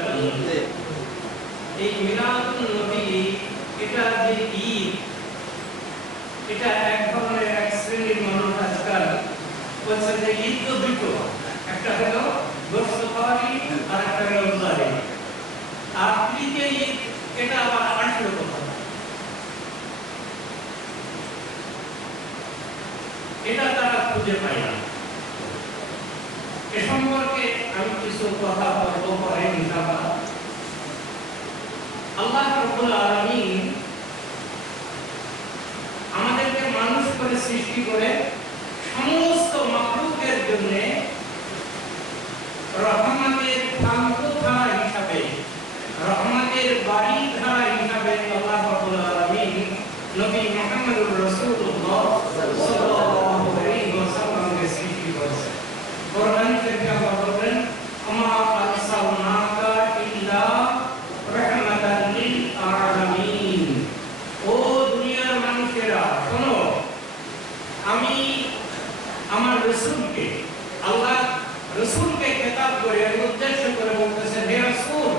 মিলাদুন নবী। এই মিলাদুন নবী এটা যে ঈদ, এটা এক ধরনের এক শ্রেণীর মানুষ আজকাল বলছে যে ঈদ তো দুটো, একটা হলো গোশত খাওয়ার ঈদ আর একটা হলো রোজার ঈদ। আর তৃতীয় ঈদ এটা আবার আসলো কোথাও? এটা তারা খুঁজে পায় না। এ সম্পর্কে আমি কিছু কথা বলবো পরে ইনশাআল্লাহ। আল্লাহ রাব্বুল আলামিন আমাদেরকে মানুষ করে সৃষ্টি করে সমস্ত মাখলুকের জন্য রহমতের ফান্তুধারা হিসাবে, রহমতের বাড়িধারা হিসাবে আল্লাহ রাব্বুল আলামিন নবী মুহাম্মদুর রাসূলুল্লাহ সাল্লাল্লাহু আলাইহি ওয়াসাল্লামকে সৃষ্টি করেছেন। কোরআন শরীফে আল্লাহ বলেন, আমা আরসালনাকা ইল্লা রাহমাতাল লিল আলামিন। ও দুনিয়ার মানুষেরা শোনো, আমি আমার রাসূলকে, আল্লাহ রাসূলকে খেতাব করে উদ্দেশ্য করে বলতেছেন, হে রাসূল,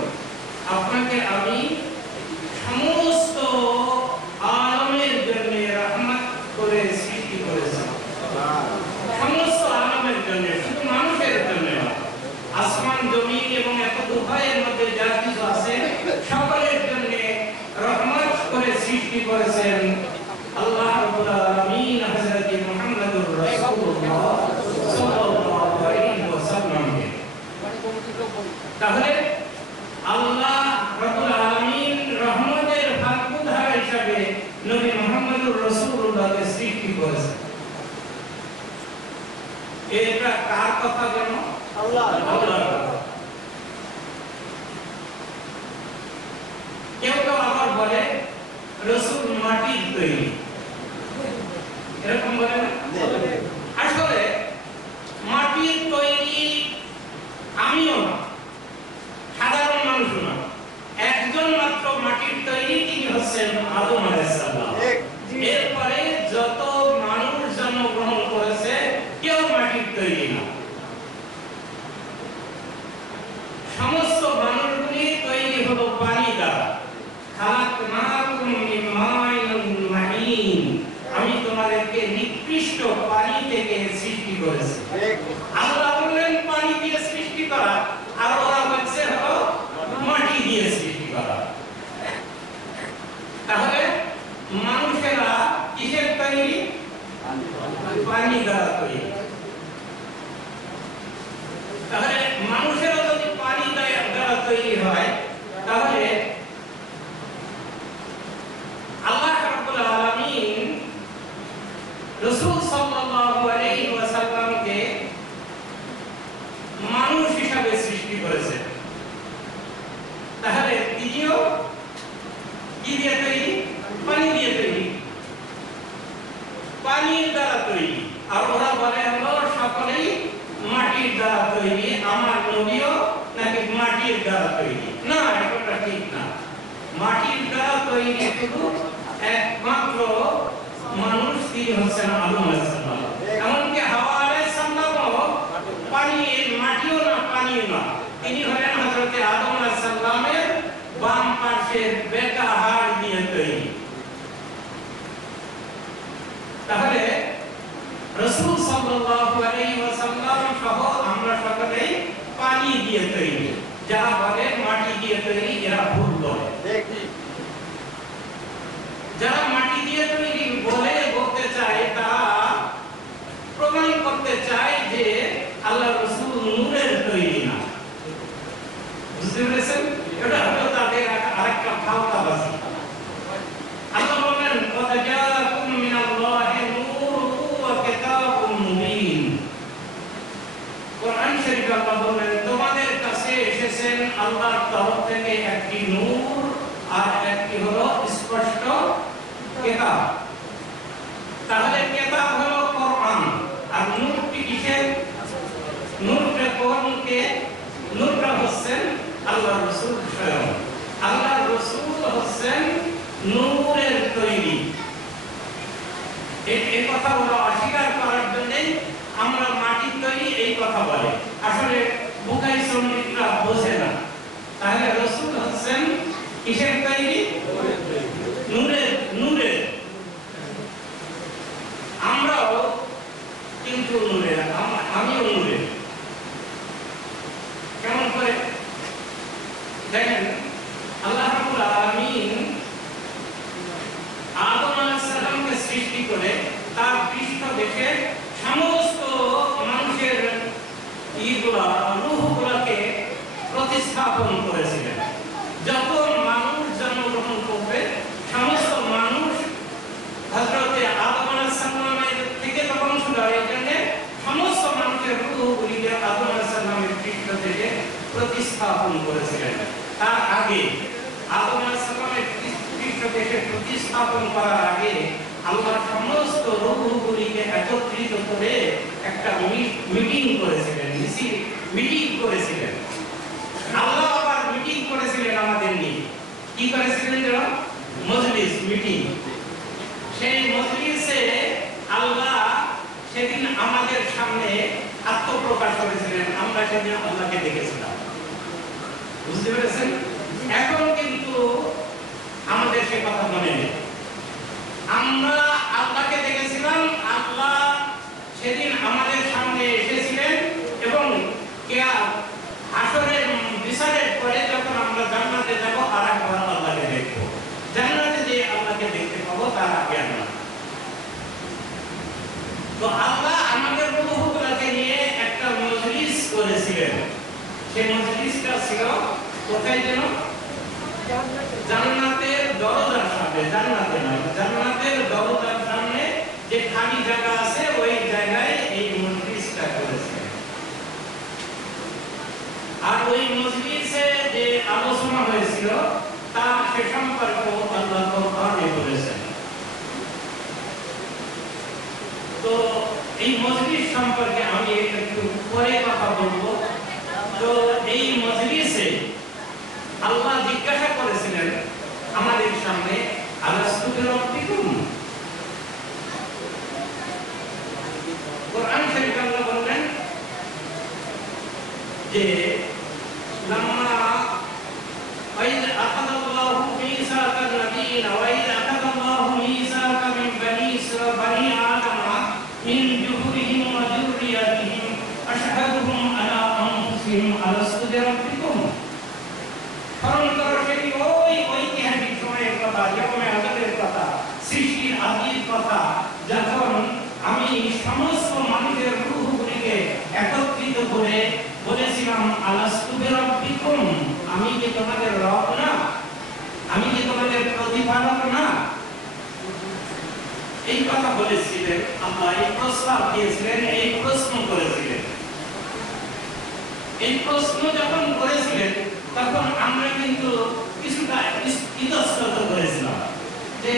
আপনাকে আমি সমস্ত আলমের জন্য রহমত করে সৃষ্টি করেছি। সমস্ত আলমের জন্য, শুধু মানুষের জন্য না। আসমান জমিন এবং এত উভয়ের মধ্যে যা কিছু আছে সকলের জন্য রহমত করে সৃষ্টি করেছেন আল্লাহ রাব্বুল আলামিন হযরত মুহাম্মদুর রাসূলুল্লাহ সাল্লাল্লাহু আলাইহি ওয়াসাল্লামকে। তাহলে আল্লাহ রাব্বুল আলামিন রহমতের ফান্তুধারা হিসাবে নবী মুহাম্মদুর রাসূলুল্লাহকে সৃষ্টি করেছেন। এটা কার কথা জানো? আল্লাহর কথা। কেউ কেউ আবার বলে রাসূল মাটির তৈরি, এরকম বলে না? আসলে মাটির তৈরি আমিও না, সাধারণ মানুষও না। একজন মাত্র মাটির তৈরি, তিনি হচ্ছেন আদম আলাইহিস সালাম। এরপরে যত মানুষ জন্মগ্রহণ করেছে কেউ মাটির তৈরি না। সমস্ত মানুষগুলি তৈরি হলো পানি দ্বারা। খালাকনাকুম মিন মাইন মাহিন, আমি তোমাদেরকে নিকৃষ্ট পানি থেকে সৃষ্টি করেছি। আল্লাহ বললেন পানি দিয়ে সৃষ্টি করা, আর ওরা বলছে হলো মাটি দিয়ে সৃষ্টি করা। তাহলে মানুষেরা কিসের তৈরি? পানি দ্বারা তৈরি। তাহলে মানুষেরা যদি পানি দ্বারা তৈরি হয়, তাহলে আল্লাহ রাব্বুল আলামিন রাসূল সাল্লাল্লাহু আলাইহি ওয়াসাল্লামকে মানুষ হিসাবে সৃষ্টি করেছেন। তাহলে তিনিও কি দিয়ে তৈরি? পানি দিয়ে তৈরি, পানির দ্বারা তৈরি। আর ওরা বলে হলো সকলেই মাটির দ্বারা তৈরি, আমার নবীও নাকি মাটির দ্বারা তৈরি। না, এটা ঠিক না। মাটির দ্বারা তৈরি শুধু একমাত্র মানুষ, তিনি হচ্ছেন আদম আলাইহিস সালাম। এমনকি হাওয়া আলাইহিস সালামও মাটিও না, পানিও না। তিনি হলেন হযরত আদম আলাইহিস সালামের বাম পাশের বেকা হাড় দিয়ে তৈরি। তাহলে রাসূল সাল্লাল্লাহু আলাইহি ওয়াসাল্লাম সহ আমরা সকলেই পানি দিয়ে তৈরি। যারা বলে মাটি দিয়ে তৈরি, এরা ভুল বলে। যারা মাটি দিয়ে তৈরি বলতে চায়, তারা প্রমাণ করতে চায় যে আল্লাহ রাসূল নূরের তৈরি না। বুঝতে পেরেছেন? এটা হলো তাদের আরেকটা ফালতাবাজি। আল্লাহ বলেন, "ওয়া জাআকুম মিনাল্লাহি নূরুন ওয়া কিতাবুম মুবিন।" কোরআন শরীফে আল্লাহ বলেন, তোমাদের কাছে এসেছেন আল্লাহর তরফ থেকে একটি নূর আর একটি হলো স্পষ্ট কিতাব। তাহলে কিতাব হলো কোরআন, আর নূরটি কিসের? নূরটা কোরআনকে, নূরটা হচ্ছেন আল্লাহর রাসূল স্বয়ং। আল্লাহর রাসূল হচ্ছেন নূরের তৈরি। এই কথাগুলো অস্বীকার করার জন্য আমরা মাটির তৈরি এই কথা বলে। আসলে বুখারী শ্রমিকরা বোঝে না। তাহলে কিসের তৈরি? নূরের। নূরের। আমরাও কিন্তু নূরের, আমিও নূরের। কেমন করে দেখেন, আল্লাহ রাব্বুল আলামিন আদম আলাইহিস সালামকে সৃষ্টি করে তার পৃষ্ঠদেশে সমস্ত মানুষের রূহগুলোকে প্রতিস্থাপন করেছিলেন। যত মানুষ জন্মগ্রহণ করবে সমস্ত মানুষ হযরতে আদম আলাইহিস সালামের থেকে তখন শুরু হয়। এখানে সমস্ত মানুষের রূহগুলিকে আদম আলাইহিস সালামের পৃষ্ঠদেশে প্রতিস্থাপন করেছিলেন। তার আগে আদম আলাইহিস সালামের পৃষ্ঠদেশে প্রতিস্থাপন করার আগে আল্লাহ সমস্ত রূহগুলিকে একত্রিত করে একটা মিটিং করেছিলেন, মিটিং করেছিলেন। আল্লাহ আবার মিটিং করেছিলেন আমাদের নিয়ে। কি করেছিলেন জানো? মজলিস, মিটিং। সেই মজলিসে আল্লাহ সেদিন আমাদের সামনে আত্মপ্রকাশ করেছিলেন। আমরা সেদিন আল্লাহকে দেখেছিলাম। বুঝতে পেরেছেন? এখন কিন্তু আমাদের সে কথা মনে নেই। আমরা আল্লাহকে দেখেছিলাম, আল্লাহ সেদিন আমাদের সামনে এসেছিলেন এবং হাসরের বিচারের পরে যখন আমরা জান্নাতে যাব আর একবার আল্লাহকে দেখব। জান্নাতে যে আল্লাহকে দেখতে পাবো তার আগে আমরা। তো আল্লাহ আমাদের রূহগুলোকে নিয়ে একটা মজলিস করেছিলেন। সেই মজলিসটা ছিল কোথায় যেন? জান্নাতের দরজার সামনে। জান্নাতে নয়, জান্নাতের দরজার সামনে যে খালি জায়গা আছে ওই জায়গায় এই মজলিসটা করেছিলেন। আর ওই মজলিসে যে আলোচনা হয়েছিল তা সে সম্পর্কে আল্লাহ কোরআনে বলেছেন। তো এই মজলিস সম্পর্কে আমি একটু পরে কথা বলবো। তো এই মজলিসে আল্লাহ জিজ্ঞাসা করেছিলেন আমাদের সামনে, আলাস্তু বিরাব্বিকুম। কোরআন শরীফে আল্লাহ বলেন যে লাম্মা ওয়াইদ আখাযাল্লাহু মিসাকান নাবিয়িনা ওয়াইদ আখাযাল্লাহু মিসাকা মিন বনি আদম মিন যুহুরিহিম ওয়া যুররিয়াতিহিম আশহাদুহুম আলা আনফুসিহিম আলাস্তু বিরাব্বিকুম। স্মরণ করো সেই ওই ঐতিহাসিক সময়ের কথা, যখন আজাদের কথা, সৃষ্টির আদির কথা, যখন আমি সমস্ত মানুষের রূহগুলিকে একত্রিত করে বলেছিলাম আলাস্তু বিরাব্বিকুম, আমি কি তোমাদের রব না? আমি কি তোমাদের প্রতিপালক না? এই কথা বলেছিলেন আল্লাহ। এই প্রস্তাব দিয়েছিলেন, এই প্রশ্ন করেছিলেন। এই প্রশ্ন যখন করেছিলেন তখন আমরা কিন্তু কিছুটা ইতস্তত করেছিলাম যে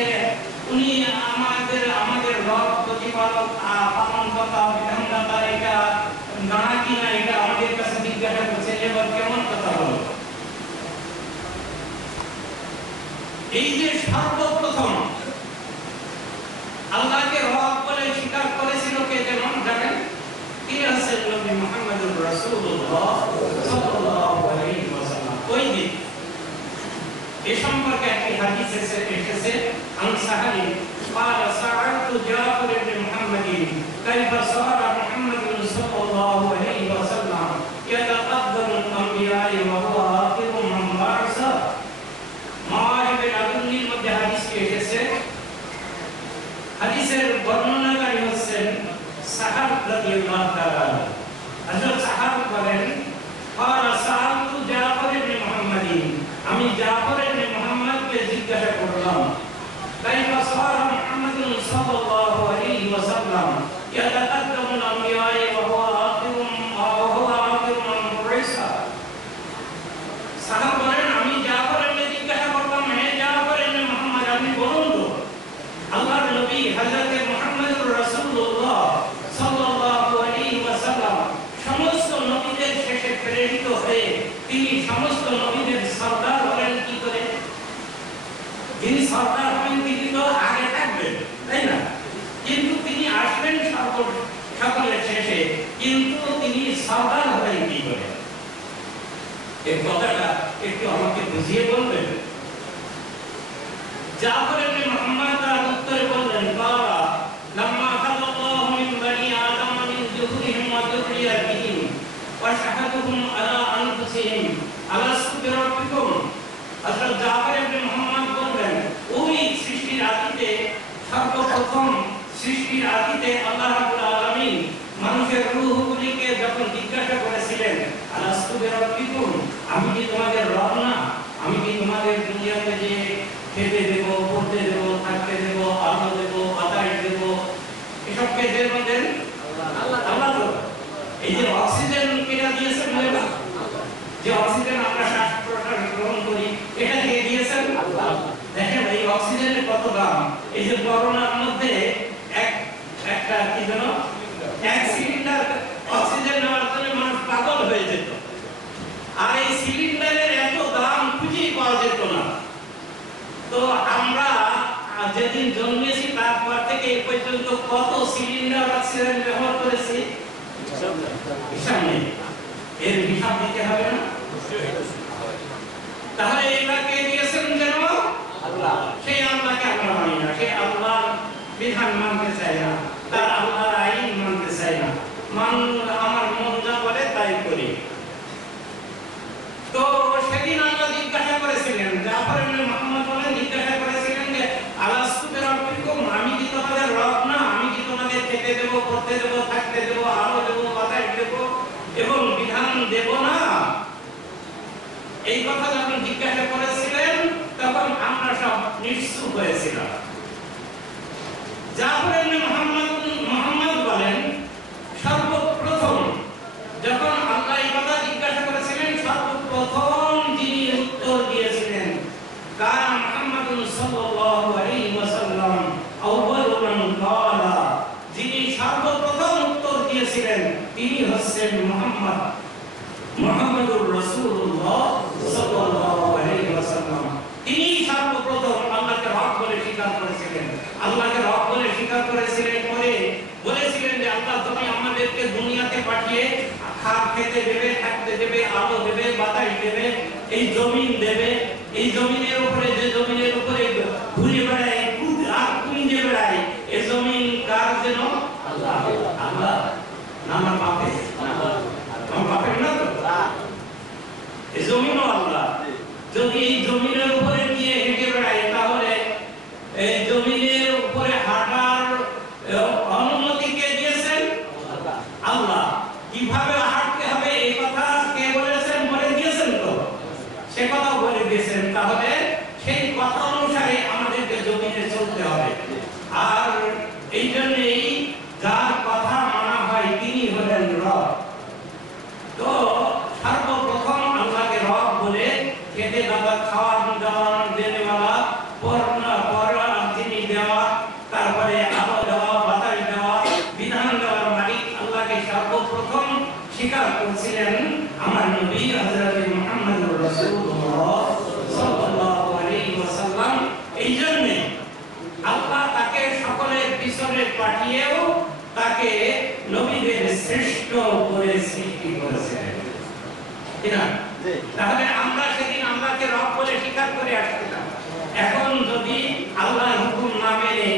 উনি আমাদের রব, প্রতিপালক, পালনকর্তা, বিধানদাতা, এটা জানা কিনা এটা আমাদের কাছে জিজ্ঞাসা করছেন। এবার কেমন কথা হলো? এই যে সর্বপ্রথম আল্লাহকে রব বলে স্বীকার করেছিল কে যেমন জানেন? তিনি হচ্ছেন নবী মুহাম্মদুর রাসূলুল্লাহ সাল্লাল্লাহু আলাইহি ওয়াসাল্লাম। ওই দিন এ সম্পর্কে একটি হাদিস এসেছে আন সাহাবী قال سألت جابر بن محمد كيف صار محمد صلى الله عليه وسلم يتقدم الأنبياء وهو آخر من بعث। মাওয়াহিবে লাদুন্নির মধ্যে হাদিস এসেছে। হাদিসের বর্ণনাকারী হচ্ছেন সাহাব রাদিয়াল্লাহু তাআলা। হযরত সাহাব বলেন قال سألت جابر بن محمد, আমি জাফর ইবনে মুহাম্মদকে জিজ্ঞাসা করলাম كيف صار محمد صلى الله عليه وسلم يتقدم الأنبياء وهو آخر من بعث। সাহাব বলেন আমি জাফরকে জিজ্ঞাসা করলাম, হে জাফর ইবনে মুহাম্মদ, আপনি বলুন তো আল্লাহর নবী হযরত মুহাম্মদুর রাসূলুল্লাহ সাল্লাল্লাহু আলাইহি ওয়াসাল্লাম সমস্ত নবীদের শেষে প্রেরিত হয়ে তিনি সমস্ত নবীদের সরদার হলেন কি করে? তিনি সরদার হবেন, তিনি তো আগে থাকবেন, তাই না? কিন্তু তিনি আসবেন সকলের শেষে, কিন্তু তিনি সরদার হবেন কি করে? এই কথাটা একটু আমাকে বুঝিয়ে বলবেন। জাফর ইবনে মুহাম্মদ তার উত্তরে বললেন, বাবা লাম্মা খালাল্লাহু মিন বানি আদম মিন যুহুরিহিম ওয়া যুররিয়াতিহিম ওয়া শাহাদাতুহুম আলা আনফুসিহিম আলাস্তু বিরাব্বিকুম। হযরত জাফর ইবনে মুহাম্মদ বললেন, ওই সৃষ্টির আদিতে সর্বপ্রথম সৃষ্টির আদিতে আল্লাহ রাব্বুল আলামিন মানুষের রূহগুলিকে যখন জিজ্ঞাসা করেছিলেন, আলাস্তু বিরাব্বিকুম, আমি কি তোমাদের রব না? আমি কি তোমাদের দুনিয়াতে যে খেতে দেব, পড়তে দেব, থাকতে দেব, আলো দেব, বাতাস দেব, এসব কে দেন? আল্লাহ। তো এই যে অক্সিজেন কেনা দিয়েছেন না, যে অক্সিজেন আমরা শ্বাস প্রশ্বাস গ্রহণ করি, এটা কে দিয়েছেন? আল্লাহ। দেখেন এই অক্সিজেনের কত দাম। এই যে করোনার মধ্যে একটা কি জানো, এক সিলিন্ডার অক্সিজেন নেওয়ার জন্য মানুষ পাগল হয়ে যেত, আর এই সিলিন্ডারের এত দাম খুঁজেই পাওয়া যেত না। তো আমরা যেদিন জন্মেছি তারপর থেকে এই পর্যন্ত কত সিলিন্ডার অক্সিজেন ব্যবহার করেছি, হিসাব নেই। এর হিসাব দিতে হবে না? তাহলে এটাকে দিয়েছেন যেন আল্লাহ। সেই আল্লাহকে আমরা মানি না, সেই আল্লাহর বিধান মানতে চাই না, তার আল্লাহর আইন মানতে চাই না, আমার মন যা বলে তাই করি। তো সেদিন আল্লাহ জিজ্ঞাসা করেছিলেন, জাফর ইবনে মুহাম্মদ বলেন, জিজ্ঞাসা করেছিলেন যে আলাস্তু বিরাব্বিকুম, আমি কি তোমাদের রব না? আমি কি তোমাদের খেতে দেব, পড়তে দেব, থাকতে দেব, আলো দেব, বাতাস দেব এবং বিধান দেব না? এই কথা যখন জিজ্ঞাসা করেছিলেন তখন আমরা সব নিশ্চুপ হয়েছিলাম। জাফর ইবনে মুহাম্মদ বলেন, সর্বপ্রথম যখন আল্লাহ এই কথা জিজ্ঞাসা করেছিলেন, সর্বপ্রথম যিনি উত্তর দিয়েছিলেন, কান মুহাম্মাদুন সাল্লাল্লাহু আলাইহি ওয়াসাল্লাম আউয়ালু মান ক্বালা, যিনি সর্বপ্রথম উত্তর দিয়েছিলেন তিনি হচ্ছেন মুহাম্মাদুর রাসূলুল্লাহ সাল্লাল্লাহু আলাইহি ওয়াসাল্লাম। তিনি সর্বপ্রথম আল্লাহকে রব বলে স্বীকার করেছিলেন। আল্লাহকে রব বলে স্বীকার করেছিলেন, পরে বলেছিলেন যে আল্লাহ তুমি আমাদেরকে দুনিয়াতে পাঠিয়ে খেতে দেবে, থাকতে দেবে, আলো দেবে, বাতাস দেবে, এই জমিন দেবে, এই জমিনের উপরে যে জমিনের উপরে ঘুরে বেড়ায়, আর কুঞ্জে বেড়ায়, এই জমিন কার যেন? আল্লাহ। আল্লাহ না আমার বাপের? আমার বাপের না তো? এই জমিনও আল্লাহ। যদি এই জমিনের উপরে গিয়ে হেঁটে বেড়ায় তাহলে এই জমিনের উপরে হাঁটার অনুমতি কে দিয়েছেন? আল্লাহ। কিভাবে হাঁটতে হবে এই কথা কে বলেছেন? বলে দিয়েছেন তো, সে কথা বলে দিয়েছেন। তাহলে সেই কথা অনুসারে আমাদেরকে জমিনে চলতে হবে। আর এই জন্যই যার কথা মানা হয় তিনি হলেন রব। তো সর্বপ্রথম আল্লাহকে রব বলে খেতে দেওয়া, খাওয়া দাওয়া দেওয়া, পড়া যিনি দেওয়া, তারপরে আলো দেওয়া, বাতাস দেওয়া, বিধান দেওয়ার মালিক আল্লাহকে সর্বপ্রথম স্বীকার করেছিলেন আমার নবী হযরত মুহাম্মদুর রাসূলুল্লাহ সাল্লাল্লাহু আলাইহি ওয়াসাল্লাম। এইজন্য আল্লাহ তাকে সকলের পিছনে পাঠিয়েও তাকে নবীদের শ্রেষ্ঠ করে সৃষ্টি করেছিলেন। তাহলে আমরা সেদিন আল্লাহকে রব বলে স্বীকার করে আসছিলাম। এখন যদি আল্লাহর হুকুম না মেনে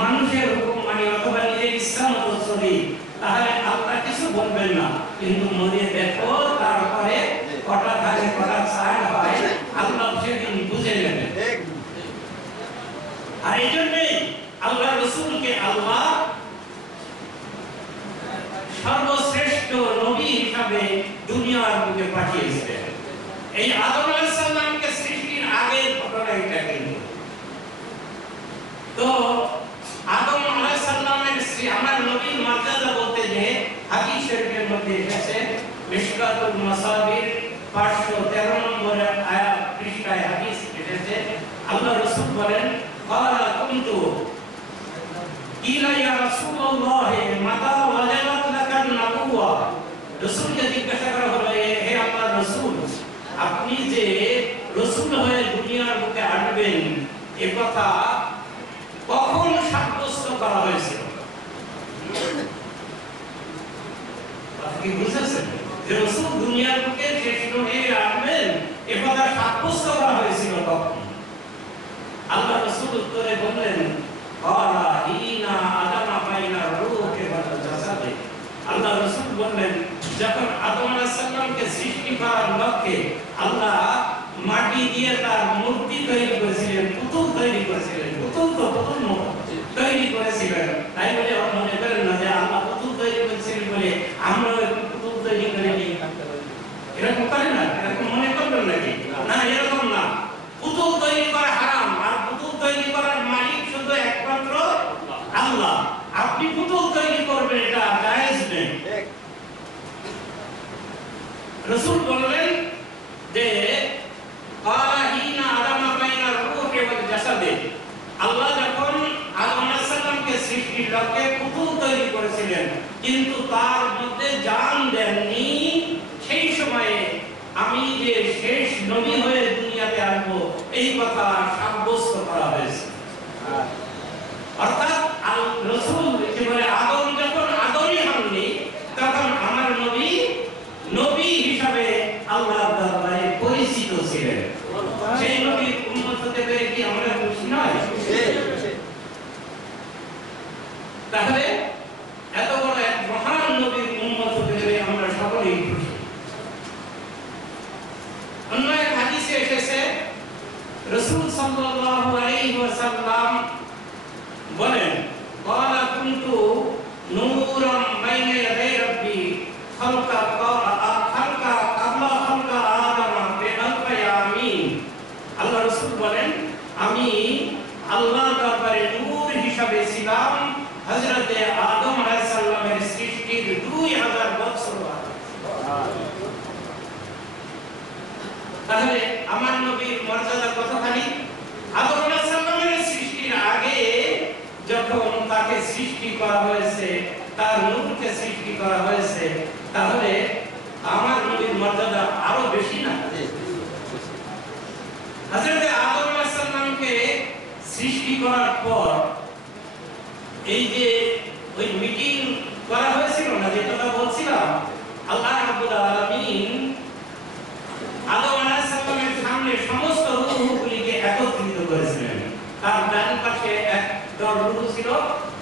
মানুষের হুকুম মানি অথবা নিজের ইচ্ছা মতো চলি, তাহলে আল্লাহ কিছু বলবেন না। কিন্তু মনে দেখো তারপরে কটা ধারে কটা ছাড় হয়, আল্লাহ সেদিন বুঝে নেবেন। আর এই জন্যই আল্লাহ রসুলকে আল্লাহ সর্বশ্রেষ্ঠ নবী হিসাবে দুনিয়ার বুকে পাঠিয়েছিলেন। এই আদম আলাইহিস সালামকে সৃষ্টির আগের ঘটনা এটা কিন্তু। তো আদম আলাইহিস সালামের আমার নবীর মর্যাদা বলতে যে হাদিস শরীফের মধ্যে এসেছে, মিশকাতুল মাসাবির 513 নম্বর আয়াত পৃষ্ঠায় হাদিস এসেছে। আল্লাহ রাসূল বলেন, ক্বালা কুনতু ইলা ইয়া রাসূলুল্লাহ মাতা ওয়াজাবাত লাকান নবুওয়া। রাসূলকে জিজ্ঞাসা করা হলো, হে আল্লাহর রাসূল, আপনি যে রাসূল হয়ে দুনিয়ার বুকে আসবেন এ কথা কখন সাব্যস্ত করা হয়েছিল? আপনি বুঝেছেন যে রাসূল দুনিয়ার বুকে শ্রেষ্ঠ হয়ে আসবেন এ কথা সাব্যস্ত করা হয়েছিল কখন? আল্লাহ রাসূল সম্পর্কে আল্লাহ মাটি দিয়ে তার মূর্তি তৈরি করেছিলেন, পুতুল তৈরি করেছিলেন, পুতুল তৈরি করেছিলেন। তাই বলে মনে করেন না যে আল্লাহ পুতুল তৈরি করেছিলেন বলে আমরা পুতুল তৈরি করে নিই, এরকম করে না, এরকম মনে করবেন নাকি? না, এরকম না। পুতুল তৈরি করা হারাম, আর পুতুল তৈরি করার মালিক শুধু একমাত্র আল্লাহ। আপনি পুতুল তৈরি করবেন এটা জায়েজ নেই। রাসূল বললেন যে আল্লাহ যখন আদম আলাইহিস সালামকে সৃষ্টির লক্ষ্যে পুতুল তৈরি করেছিলেন কিন্তু তার মধ্যে জান দেননি, সেই সময়ে আমি যে শেষ নবী হয়ে দুনিয়াতে আসবো এই কথা সাব্যস্ত করা হয়েছে। অর্থাৎ রাসূল বলে আদম যখন আদমই হননি তখন আমার নবী নবী হিসাবে আল্লাহর দরবারে পরিচিত ছিলেন। সেই নবীর উম্মত হতে পেরে কি আমরা খুশি নয়? তাহলে এত বড় এক মহান নবীর উম্মত হতে পেরে আমরা সকলেই খুশি। অন্য এক হাদিসে এসেছে রাসূল সাল্লাল্লাহু আলাইহি ওয়াসাল্লাম বলেন, ক্বালা কুনতু নূরাম বাইনা ইয়াদাই রাব্বি খালকা খাবলা খালকা আদম বিআলফি ইয়ামিন। আল্লাহ রাসূল বলেন, আমি আল্লাহর দরবারে নূর হিসাবে ছিলাম হযরতে আদম আলাইহিস সালামের সৃষ্টির 2000 বছর আগে। তাহলে আমার নবীর মর্যাদা কতখানি? আদম আলাইহিস সালামের সৃষ্টির আগে যখন তাকে সৃষ্টি করা হয়েছে, তার নূরকে সৃষ্টি করা হয়েছে, তাহলে আমার নবীর মর্যাদা আরো বেশি না? হযরত আদম আলাইহিস সালামকে সৃষ্টি করার পর এই যে ওই মিটিং করা হয়েছিল না, যে কথা বলছিলাম, আল্লাহ রাব্বুল আলামিন আদম আলাইহিস সালামের সামনে সমস্ত রূহগুলিকে একত্রিত করেছিলেন। তার ডান পাশে এক দল রূহ ছিল,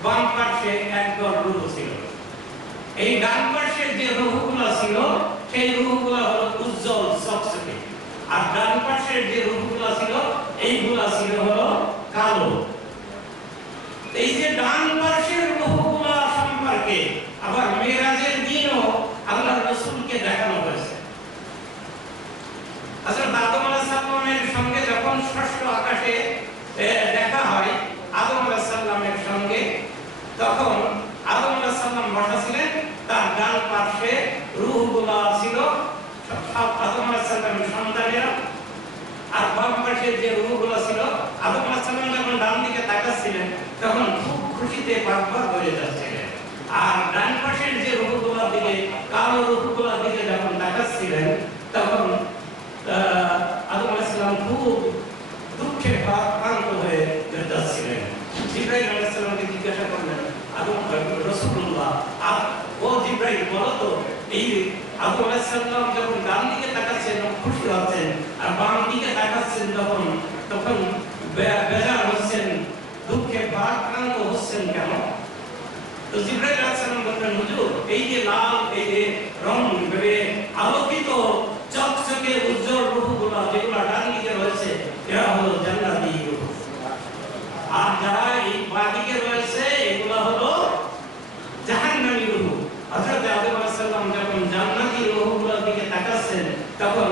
বাম পাশে এক দল রূহ ছিল। এই ডান পাশের যে রূহগুলো ছিল সেই রূহগুলো হলো উজ্জ্বল চকচকে, আর ডান পাশের যে রূহগুলো ছিল এইগুলো ছিল হলো কালো। এই যে ডান পাশের রূহগুলো সম্পর্কে আবার মেরাজের দিনও আল্লাহর রাসূলকে দেখানো হয়েছে। হযরত আদম আলাইহিস সালামের সঙ্গে যখন ষষ্ঠ আকাশে দেখা হয় আদম আলাইহিস সালামের সঙ্গে, তখন আদম আলাইহিস সালাম বসা ছিলেন, তার ডান পাশে রূহগুলো ছিল সব আদম আলাইহিস সালামের সন্তানেরা, আর বাম পাশে যে রূহগুলো ছিল আদম আলাইহিস সালাম যখন ডান দিকে তাকাচ্ছিলেন তখন খুব খুশিতে পাগল হয়ে যাচ্ছিলেন, আর ডান পাশের যে রূহগুলোর দিকে, কালো রূহগুলোর দিকে যখন তাকাচ্ছিলেন তখন আদম আলাইহিস সালাম খুব দুঃখে ভারাক্রান্ত হয়ে যাচ্ছিলেন। জিবরাইল আলাইহিস সালামকে জিজ্ঞাসা করলেন, আদম রাসূলুল্লাহ, ও জিবরাইল বলো তো, এই আদম আলাইহিস সালাম যখন ডান দিকে তাকাচ্ছেন খুশি হচ্ছেন, আর বাম দিকে তাকাচ্ছেন তখন বেজার হচ্ছেন, দুঃখে ভারাক্রান্ত হচ্ছেন কেন? তো জিবরাইল আলাইহিস সালাম বললেন, হুজুর, এই যে লাল, এই যে রং আলোকিত চকচকে উজ্জ্বল রূহগুলো যেগুলো ডান দিকে রয়েছে এরা হলো জান্নাতি রূহ, আর যারা এই বাঁ দিকে রয়েছে এগুলো হলো জাহান্নামী রূহ। হযরত আদম আলাইহিস সালাম যখন জান্নাতি রূহগুলোর দিকে তাকাচ্ছেন তখন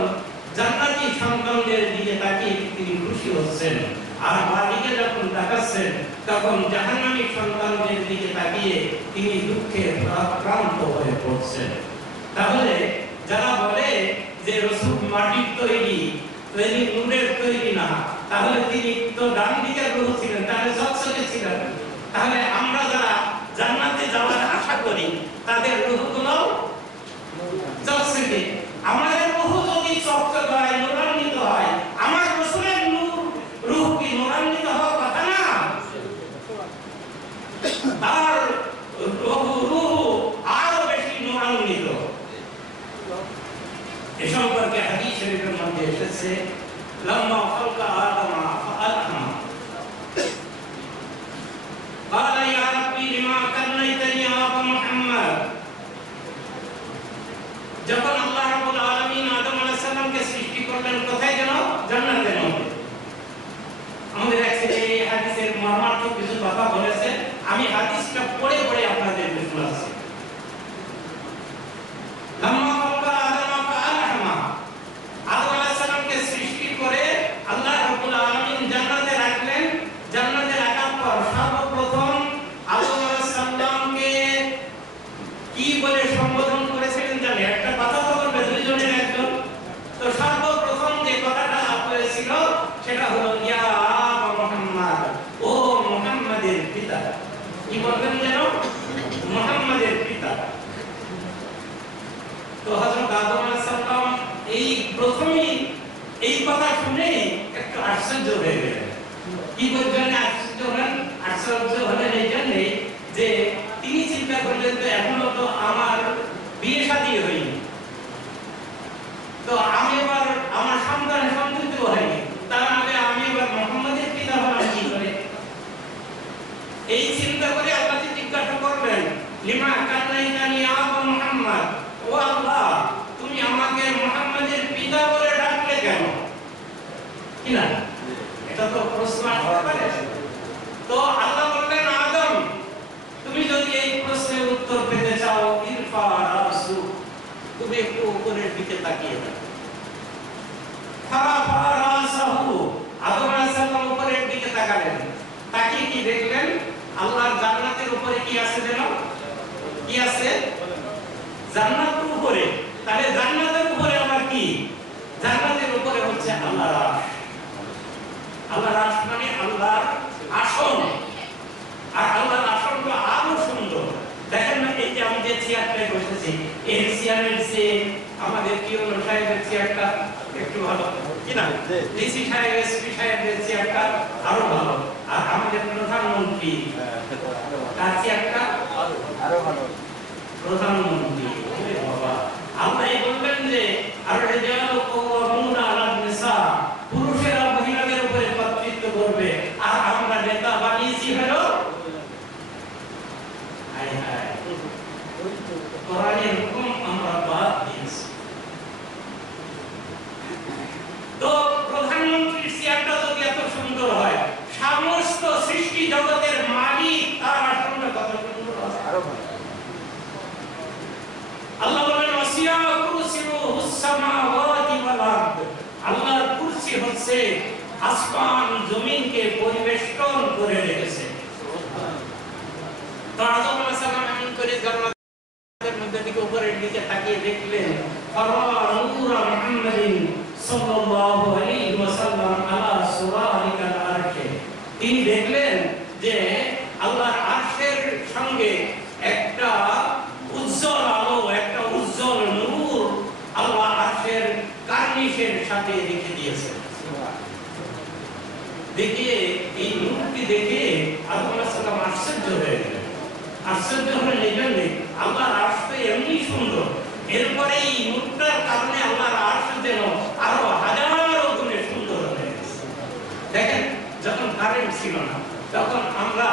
জান্নাতি সন্তানদের দিকে তাকিয়ে তিনি খুশি হচ্ছেন, আর বাঁ দিকে যখন তাকাচ্ছেন তখন জাহান্নামী সন্তানদের দিকে তাকিয়ে তিনি দুঃখে আক্রান্ত হয়ে পড়ছেন। তাহলে যারা বলে যে রাসূল মাটির তৈরি, তিনি নূরের তৈরি না, তাহলে তিনি তো ডান দিকের রূহ ছিলেন, তাহলে চকচকে ছিলেন। তাহলে আমরা যারা জান্নাতে যাওয়ার আশা করি তাদের রূহগুলো চকচকে। আমাদের রূহ যদি চকচকে হয়, নূরান্বিত হয়, আমার রাসূলের রূহ কি নূরান্বিত হওয়ার কথা না? তার রূহ আরো বেশি নূরান্বিত। এ সম্পর্কে হাদিস শরীফের মধ্যে এসেছে, লাম্মা খালকা আদম ফাআলহাম قال يا ربي لما كنيتني أبا محمد। যখন আল্লাহ রাব্বুল আলামিন আদম আলাইহিস সালামকে করলেন কোথায় যেন? জান্নাতের মধ্যে। আমাদের এক ছেলে এই হাদিসের মর্মার্থ কিছু কথা বলেছে, আমি হাদিসটা পড়ে পড়ে আপনাদের শোনাচ্ছি। আদম আলাইহিস সালামকে সৃষ্টি করে আল্লাহ রাব্বুল আলামিন জান্নাতে রাখলেন। জান্নাতে রাখার পর সর্বপ্রথম আদম আলাইহিস সালামকে কি বলে সম্বোধন করেছিলেন জানেন? একটা কথা তো বলবে দুইজনের একজন। তো সর্বপ্রথম যে কথাটা হয়েছিল সেটা হলো ইয়া মুহাম্মদ, ও মুহাম্মাদের পিতা। কি বলবেন যেন? মুহাম্মাদের পিতা। তো হযরত আদম আলাইহিস সালাম এই প্রথমেই এই কথা শুনে একটু আশ্চর্য হয়ে গেলেন। কি বলছেন? আশ্চর্য হলেন। আশ্চর্য হলেন এই জন্যে যে তিনি চিন্তা করলেন তো এখনো তো আমার বিয়ে শাদী হয়নি, তো আমি এবার আমার সন্তান সন্ততি হয়নি, তার আগে আমি এবার মুহাম্মাদের পিতা হলাম কি করে? এই চিন্তা করে আল্লাহ জিজ্ঞাসা করলেন, লিমা কান্নাইতানি ইয়া মুহাম্মদ, ও আল্লাহ তুমি আমাকে মুহাম্মাদের পিতা বলে ডাকলে কেন? কি না, এটা তো প্রশ্ন আসতে পারে। তো আল্লাহ বললেন, আদম তুমি যদি এই প্রশ্নের উত্তর পেতে চাও, ইরফা রাসু, তুমি একটু উপরের দিকে তাকিয়ে দাও। ফারাফা রাসাহু, আদম আলাইহিস সালাম উপরের দিকে তাকালেন। তাকিয়ে কি দেখলেন? আল্লাহর জান্নাতের উপরে কি আছে যেন? কি আছে? জান্নাতের উপরে। তাহলে জান্নাতের উপরে আবার কি? জান্নাতের উপরে হচ্ছে আল্লাহর আরশ। আল্লাহর আরশ মানে আল্লাহর আসন। আর আল্লাহর আসনটা আরো সুন্দর। দেখেন না, এই যে আমি যে চেয়ারটায় বসেছি, এই চেয়ারের যে আমাদের কিরণ সাহেবের চেয়ারটা একটু ভালো, কি না? ডিসি সাহেব, এসপি সাহেবের চেয়ারটা আরো ভালো। আর আমাদের প্রধানমন্ত্রী তার চেয়ারটা আরো ভালো। প্রধানমন্ত্রী বাবা, আল্লাহ বললেন যে আর রিজালু কাওয়ামুনা আলা নিসা, পুরুষেরা মহিলাদের উপরে কর্তৃত্ব করবে। আর আমরা নেতা বানিয়েছি হলো কোরআনের হুকুম আমরা বাদ দিয়েছি। তো প্রধানমন্ত্রীর চেয়ারটা যদি এত সুন্দর হয়, সমস্ত সৃষ্টি জগতের মালিক তার আসনটা কত সুন্দর হয়। আল্লাহ বলেন, ওয়াসিয়া কুরসিয়ুহুস সামাওয়াতি ওয়াল আরদ, আল্লাহর কুরসি হচ্ছে আসমান জমিনকে পরিবেষ্টন করে রেখেছে। তো আদম আলাইহিস সালাম এমন করে জান্নাতের মধ্যে দিকে উপরের দিকে তাকিয়ে দেখলেন, ফারাউরা মুহাম্মাদিন সাল্লাল্লাহু আলাইহি ওয়াসাল্লাম আলা সুরারিকাল আরশে। তিনি দেখলেন যে আল্লাহর আরশের সঙ্গে একটা উজ্জ্বল আলো, একটা উজ্জ্বল নূর আল্লাহ আরশের কার্নিশের সাথে রেখে দিয়েছেন। দেখে এই নূরটি দেখে আদম আলাইহিস সালাম আশ্চর্য হয়ে গেলেন। আশ্চর্য হলেন এই জন্যে, আল্লাহর আরশ তো এমনি সুন্দর, এরপরে এই নূরটার কারণে আল্লাহর আরশ যেন আরো হাজারো গুণে সুন্দর হয়ে গেছে। দেখেন, যখন কারেন্ট ছিল না তখন আমরা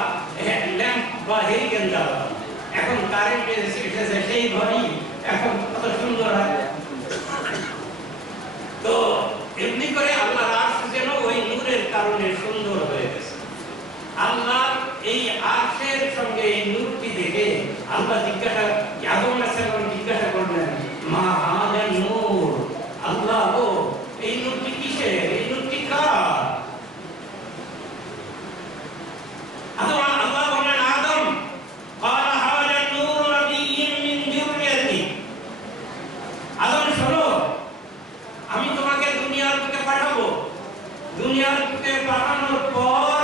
ল্যাম্প বা হেরিকেন জ্বালাতাম, এখন কারেন্ট এসেছে সেই ঘরই এখন কত সুন্দর হয়। তো এমনি করে আল্লাহর আরশ যেন ওই নূরের কারণে সুন্দর হয়ে গেছে। আল্লাহ এই আরশের সঙ্গে এই নূরটি দেখে আল্লাহ আদম আলাইহিস সালাম জিজ্ঞাসা করলেন, মা হাযা নূর, আল্লাহ ও এই নূরটি কিসের? এই নূরটি কার? আল্লাহ বললেন, আদম ক্বালা হাযা নূরু নাবিয়্যিন মিন যুররিয়াতি, আদম শোনো, আমি তোমাকে দুনিয়ার বুকে পাঠাবো। দুনিয়ার বুকে পাঠানোর পর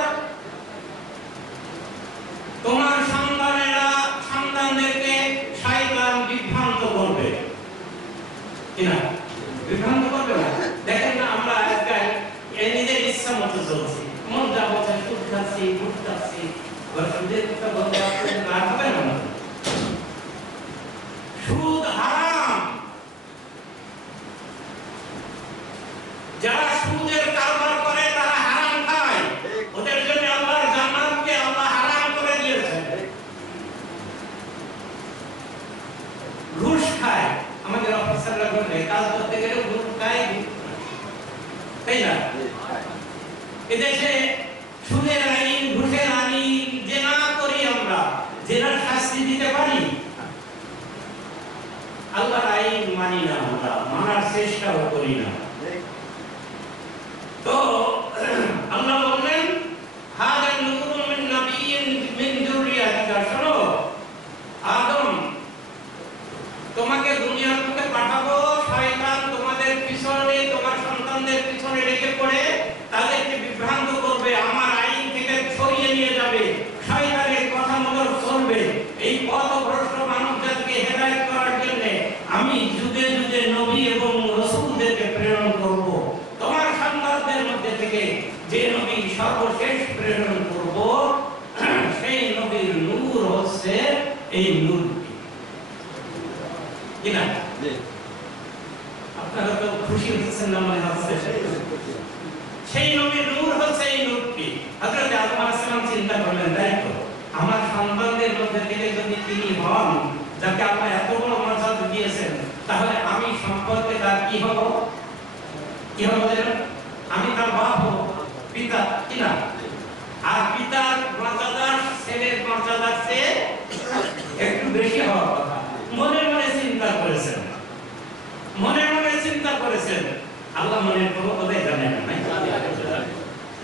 তোমার সন্তানদেরকে শয়তান বিভ্রান্ত করবে। কিনা বিভ্রান্ত করবে না? দেখেন না, আমরা আজকাল নিজের ইচ্ছা মতো চলছি, মন যা বলছে সুদ খাচ্ছি, ঘুষ খাচ্ছি, সুদের কথা বলতে না হবে না। সুদ হারাম। যারা সুদের কারবার করে তারা হারাম খায়, ওদের জন্য আল্লাহর জান্নাতকে আল্লাহ হারাম করে দিয়েছেন। ঘুষ খায়, আমাদের অফিসাররা বলে কাজ করতে গেলে ঘুষ খায়, তাই না? এদেশে সুদের আইন, ঘুষের আইন, জেনা করি আমরা, জেনার শাস্তি দিতে পারি? আল্লাহর আইন মানি না, আমরা মানার চেষ্টাও করি না। তো আল্লাহ বললেন হাযা নূরুন মিন নাবিয়্যিন মিন যুররিয়াতিকা, শোনো আদম, তোমাকে দুনিয়ার বুকে পাঠাবো, শয়তান তোমাদের পিছনে, তোমার সন্তানদের পিছনে রেখে পড়ে তাদেরকে বিভ্রান্ত করবে, আমার আইন থেকে সরিয়ে নিয়ে যাবে, শয়তানের কথা মতো চলবে। এই পথভ্রষ্ট মানুষদেরকে হেদায়েত করার জন্য আমি যুগে যুগে নবী এবং রাসূলদেরকে প্রেরণ করব। তোমার সন্তানদের মধ্যে থেকে যে নবী সর্বশেষ প্রেরণ করব, সেই নবীর নূর হচ্ছে এই নূরটি। কিনা আপনারা তো খুশি হচ্ছেন না মনে হচ্ছে? সেই নবীর নূর হচ্ছে এই নূরটি। হযরত আদম আলাইহিস সালাম চিন্তা করলেন, তাই তো আমার সন্তানদের মধ্যে থেকে যদি তিনি হন যাকে আল্লাহ এত বড় মর্যাদা দিয়েছেন, তাহলে আমি সম্পর্কে তার কি হব? কি হব? আমি তার বাপ হব, পিতা। কিনা? আর পিতার মর্যাদা ছেলের মর্যাদার চেয়ে একটু বেশি হওয়ার কথা। মনে মনে চিন্তা করেছেন, মনে মনে চিন্তা করেছেন। আল্লাহ মনের কোনো কথাই জানেন না।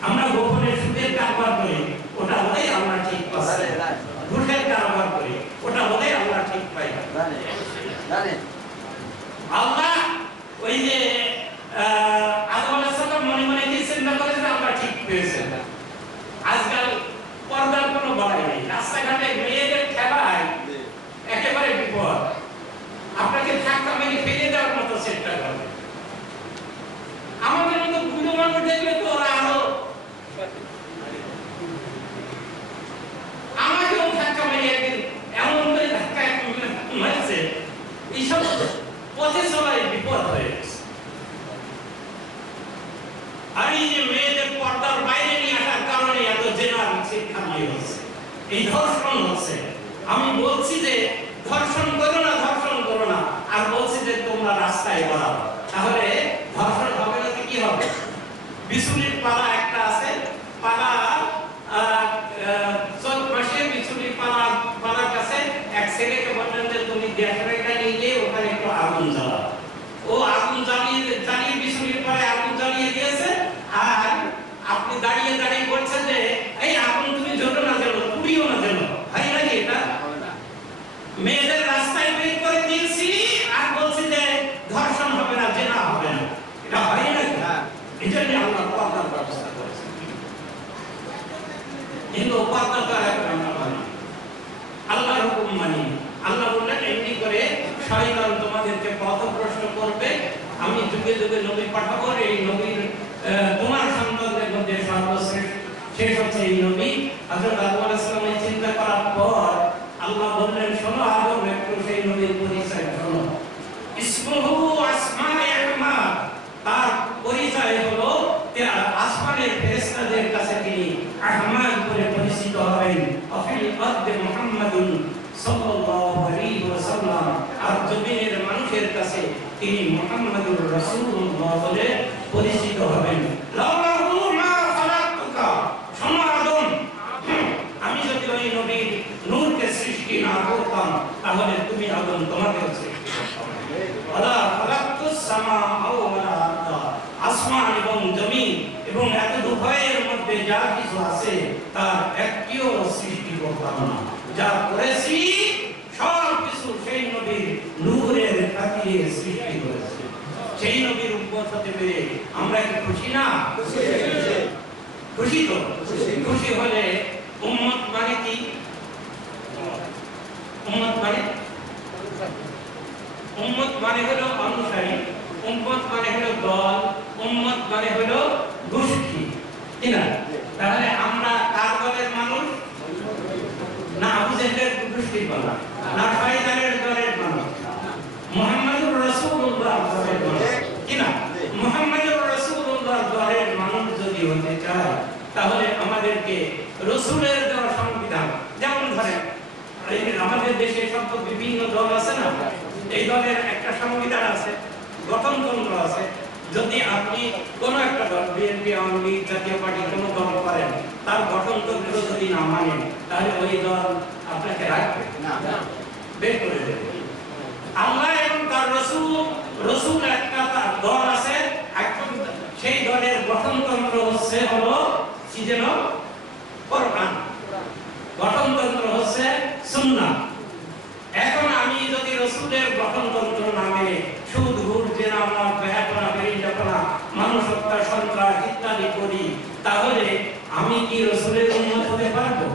আমরা গোপনে সুদের কারবার করি, ওটা বলেই আমরা ঠিক পাই। ঘুষের কারবার করি, ওটা বলেই আমরা ঠিক পাই। আল্লাহ ওই যে আদম আলাইহিস সালাম মনে মনে কি চিন্তা করেছেন, আমরা ঠিক পেয়েছেন। আজকাল পর্দার কোনো বড়াই নেই, রাস্তাঘাটে মেয়েদের খেলায় একেবারে বিপদ। আপনাকে ধাক্কা মেরে ফেলে দেওয়ার মতো চেষ্টা করবে। আমাদের মতো বুড়ো মানুষ দেখলে তো ওরা আরো, আমাকেও ধাক্কা মেরে একদিন এমন করে ধাক্কা মারছে, এইসব পথে চলায় বিপদ হয়ে গেছে। আর এই যে মেয়েদের পর্দার বাইরে নিয়ে আসার কারণে এত জেনার শিক্ষা নিয়ে হচ্ছে, এই ধর্ষণ হচ্ছে। আমি বলছি যে ধর্ষণ করো না, ধর্ষণ করো না, আর বলছি যে তোমরা রাস্তায় বেরাও, তাহলে ধর্ষণ হবে না? কি হবে? বিছুনির পালা একটা আছে, পালা চোদ্দ মাসে বিছুনির পালার কাছে এক ছেলেকে বললেন যে তুমি দেশটা নিয়ে গিয়ে ওখানে একটু আগুন জ্বালাও। ও আগুন জ্বালিয়ে বিছুনির পরে আগুন জ্বালিয়ে দিয়েছে, আর আপনি দাঁড়িয়ে দাঁড়িয়ে বলছেন যে এই আগুন তুমি জ্বলো না, জ্বলো, পুড়িও না, জ্বলো। হয় নাকি এটা? মেয়েদের রাস্তায় বের করে দিয়েছি আর বলছি যে ধর্ষণ হবে না, জেনা হবে না। এটা হয় নাকি? এটা নিয়ে আল্লাহ পর্দার ব্যবস্থা করেছেন। কিন্তু পর্দাটা আমরা মানি, আল্লাহর হুকুম মানি। আল্লাহ বললেন এমনি করে শয়তান তোমাদেরকে পথভ্রষ্ট করবে, আমি যুগে যুগে নবী পাঠাবো। এই নবীর তোমার সন্তানদের মধ্যে সর্বশ্রেষ্ঠ শেষ হচ্ছে এই নবী। হযরত আদম আলাইহিস সালামের চিন্তা করার পর আল্লাহ বললেন, শোনো আদম, একটু সেই নবীর পরিচয় শোনো। ইসমুহু আসমায়ে আহমাদ, তার পরিচয় হলো আসমানের ফেরেশতাদের কাছে তিনি আহমাদ বলে পরিচিত হবেন। আফিল আরদি মুহাম্মাদুন সাল্লাল্লাহু আলাইহি ওয়াসাল্লাম, আর জমিনের মানুষের কাছে তিনি মুহাম্মাদুর রাসূলুল্লাহ বলে পরিচিত হবেন। লাউলাহু মা খালাকতুকা, শোনো আদম, আমি যদি ওই নবীর নূরকে সৃষ্টি না করতাম, তাহলে তুমি আদম তোমাকেও সৃষ্টি করতাম। ওয়ালা খালাকতুস সামাআ ওয়াল আরদা, আসমান এবং জমিন এবং এত উভয়ের মধ্যে যা কিছু আছে তার একটিও সৃষ্টি করতাম না। যা করেছি সব কিছু সেই নবীর নূরের খাতিরে সৃষ্টি করেছি। সেই নবীর উম্মত হতে পেরে আমরা কি খুশি না? খুশি তো? খুশি হলে উম্মত মানে কি? উম্মত মানে হলো অনুসারী, উম্মত মানে হলো দল, উম্মত মানে হলো গোষ্ঠী। ঠিক না? তাহলে আমরা কার দলের মানুষ? না আবু জেহেলের গোষ্ঠীর মানুষ, না শয়তানের দলের মানুষ, মুহাম্মদুর রাসূলুল্লাহ দলের মানুষ। ঠিক না? মুহাম্মদুর রাসূলুল্লাহ দলের মানুষ যদি হতে চায়, তাহলে আমাদেরকে রাসূলের দেওয়া সংবিধান, যেমন ধরেন আমাদের দেশে সব বিভিন্ন দল আছে না, এই দলের একটা সংবিধান আছে, গঠনতন্ত্র আছে, যদি আপনি কোন একটা দল, বিএনপি, আওয়ামী লীগ, জাতীয় পার্টি কোন দল করেন, তার গঠনতন্ত্র যদি না মানেন, তাহলে ওই দল আপনাকে রাখবে না, বের করে দেবে। আল্লাহ এবং তার রসুল একটা দল আছে, সেই দলের গঠনতন্ত্র হলো কি যেন কোরআন, গঠনতন্ত্র হচ্ছে সুন্নাহ। এখন আমি যদি রসুলের গঠনতন্ত্র না মেনে সুদ, ঘুষ, জেনা, মদ, বেহাপনা, বেরিঞ্জাপনা, মানুষ হত্যা, সন্ত্রাস ইত্যাদি করি, তাহলে আমি কি রসুলের উম্মত হতে পারবো?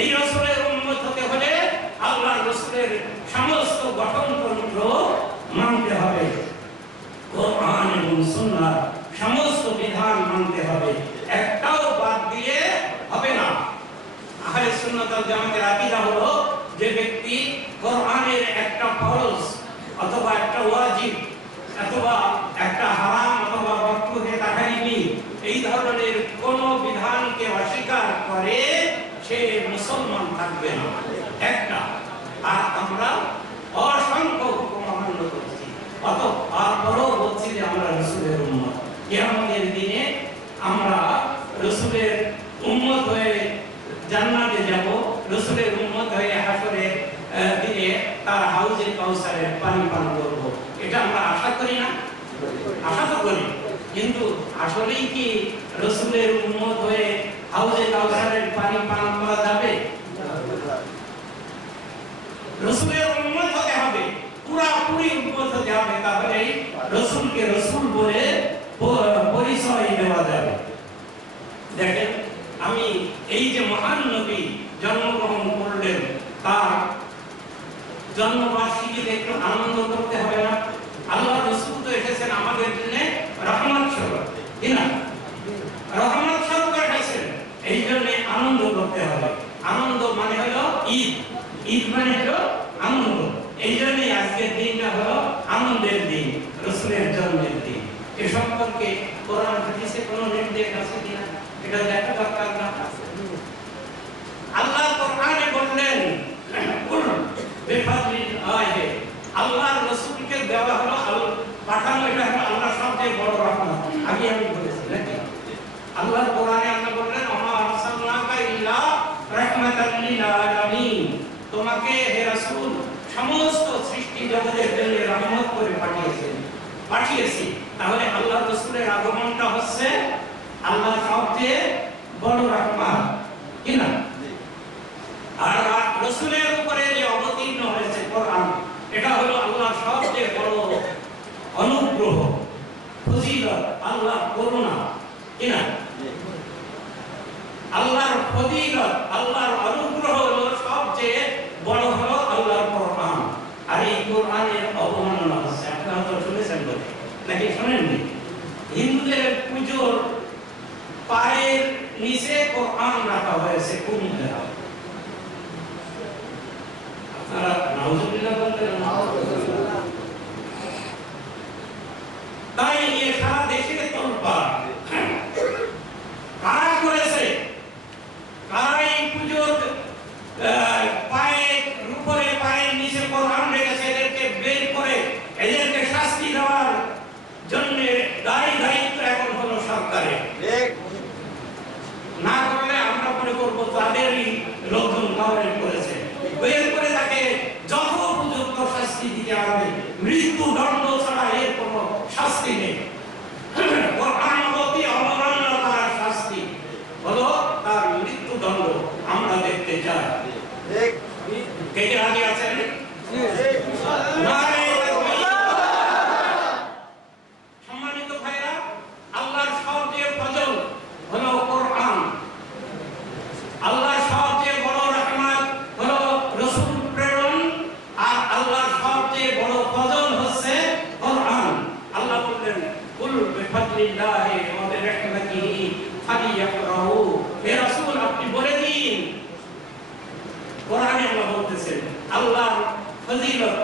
এই রসুলের উম্মত হতে হলে আল্লাহ রসুলের সমস্ত গঠনতন্ত্র মানতে হবে, কোরআন এবং সুন্নাহ সমস্ত বিধান মানতে হবে, একটাও বাদ দিয়ে হবে না। আহলে সুন্নাত ওয়াল জামাতের আকীদা হলো যে ব্যক্তি কোরআনের একটা ফরজ অথবা একটা ওয়াজিব অথবা একটা হারাম অথবা মাকরুহে তাহরিমি এই ধরনের কোন বিধানকে অস্বীকার করে সে মুসলমান থাকবে না, একটা। আর আমরা অসংখ্য হুকুম অমান্য করছি, তারপরেও বলছি যে আমরা রাসূলের উম্মত। কিয়ামতের দিনে আমরা রাসূলের উম্মত হয়ে জান্নাতে যাব, রাসূলের উম্মত হয়ে হাশরের দিনে তার হাউজে কাউসারের পানি পান করব। এটা আমরা আশা করি না? আশা তো করি, কিন্তু আসলেই কি রাসূলের উম্মত হয়ে হাউজে কাউসারের পানি পান করা যাবে? রাসূলের উম্মত হতে হবে, পুরোপুরি উম্মত হতে হবে, তাহলে রাসূলকে রাসূল বলে পরিচয় দেওয়া যাবে। দেখেন, আমি এই যে মহান নবী জন্মগ্রহণ করলেন, তার জন্মবার্ষিকীতে একটু আনন্দ করতে হবে না? আল্লাহ রাসূল তো এসেছেন আমাদের জন্য রহমত স্বরূপ, কি না? রহমত স্বরূপ এসেছেন, এই জন্য আনন্দ করতে হবে। আনন্দ মানে হলো ঈদ, ঈদ মানে হলো আনন্দ। এই জন্য আজকের দিনটা হলো আনন্দের দিন, রাসূলের জন্মের দিন। এ সম্পর্কে কোরআন হাদিসে কোনো নির্দেশ আছে কিনা এটা দেখা দরকার না। আল্লাহ কোরআনে বললেন, আল্লাহর রাসূলকে দেওয়া হলো, পাঠানো, এটা হলো আল্লাহর সবচেয়ে বড় রহমত। আগে আমি বলেছি নাকি? আল্লাহর কোরআনে আল্লাহ বললেন, ওমা আরসালনাকা ইল্লা রাহমাতাল লিল আলামিন, তোমাকে হে রাসূল সমস্ত সৃষ্টি জগতের জন্য রহমত করে পাঠিয়েছি। তাহলে আল্লাহর রাসূলের আগমনটা হচ্ছে আল্লাহর সবচেয়ে বড় রহমত, কি না? আর রাসূলের উপরে যে অবতীর্ণ হয়েছে কোরআন, এটা হলো আল্লাহর সবচেয়ে বড় অনুগ্রহ, ফজিলত, আল্লাহর করুণা, কি না? আল্লাহর ফজিলত, আল্লাহর অনুগ্রহ হলো সবচেয়ে বড় হলো আল্লাহর কোরআন। আর এই কোরআনের অবমাননা হচ্ছে, আপনারা তো শুনেছেন বলে নাকি শোনেননি? হিন্দুদের পুজোর পায়ের নিচে কোরআন রাখা হয়েছে, কুমুদে। আপনারা নাউজুবিল্লাহ বলতেন না? তাই এই সারা দেশে তোলপাড়। কারা করেছে? কারা এই পুজোর পায়ের উপরে, পায়ের নিচে কোরআন রেখেছে? এদেরকে বের করে এদেরকে শাস্তি দেওয়ার জন্য দায়িত্ব এখন হলো সরকারের। না করলে আমরা মনে করবো তাদেরই লোকজন কাউরে করেছে, বের করে তাকে যথোপযুক্ত শাস্তি দিতে হবে। মৃত্যুদণ্ড ছাড়া এর কোনো শাস্তি নেই। কোরআন অতি অবমাননা করার শাস্তি হলো তার মৃত্যুদণ্ড। আমরা দেখতে চাই। কে কে রাজি আছেন? সম্মানিত ভাইরা, আল্লাহর সবচেয়ে ফজল হলো কোরআন। আল্লাহর সবচেয়ে বড় রহমত হলো রাসূল প্রেরণ, আর আল্লাহর সবচেয়ে বড় ফজল হচ্ছে কোরআন। আল্লাহ বললেন, কুল বিফাদলিল্লাহি ওয়া বিরহমাতিহি ফালিয়াফরাহু। হে রাসূল, আপনি বলে দিন, কোরআনে আল্লাহ বলতেছেন আল্লাহর ফজিলত,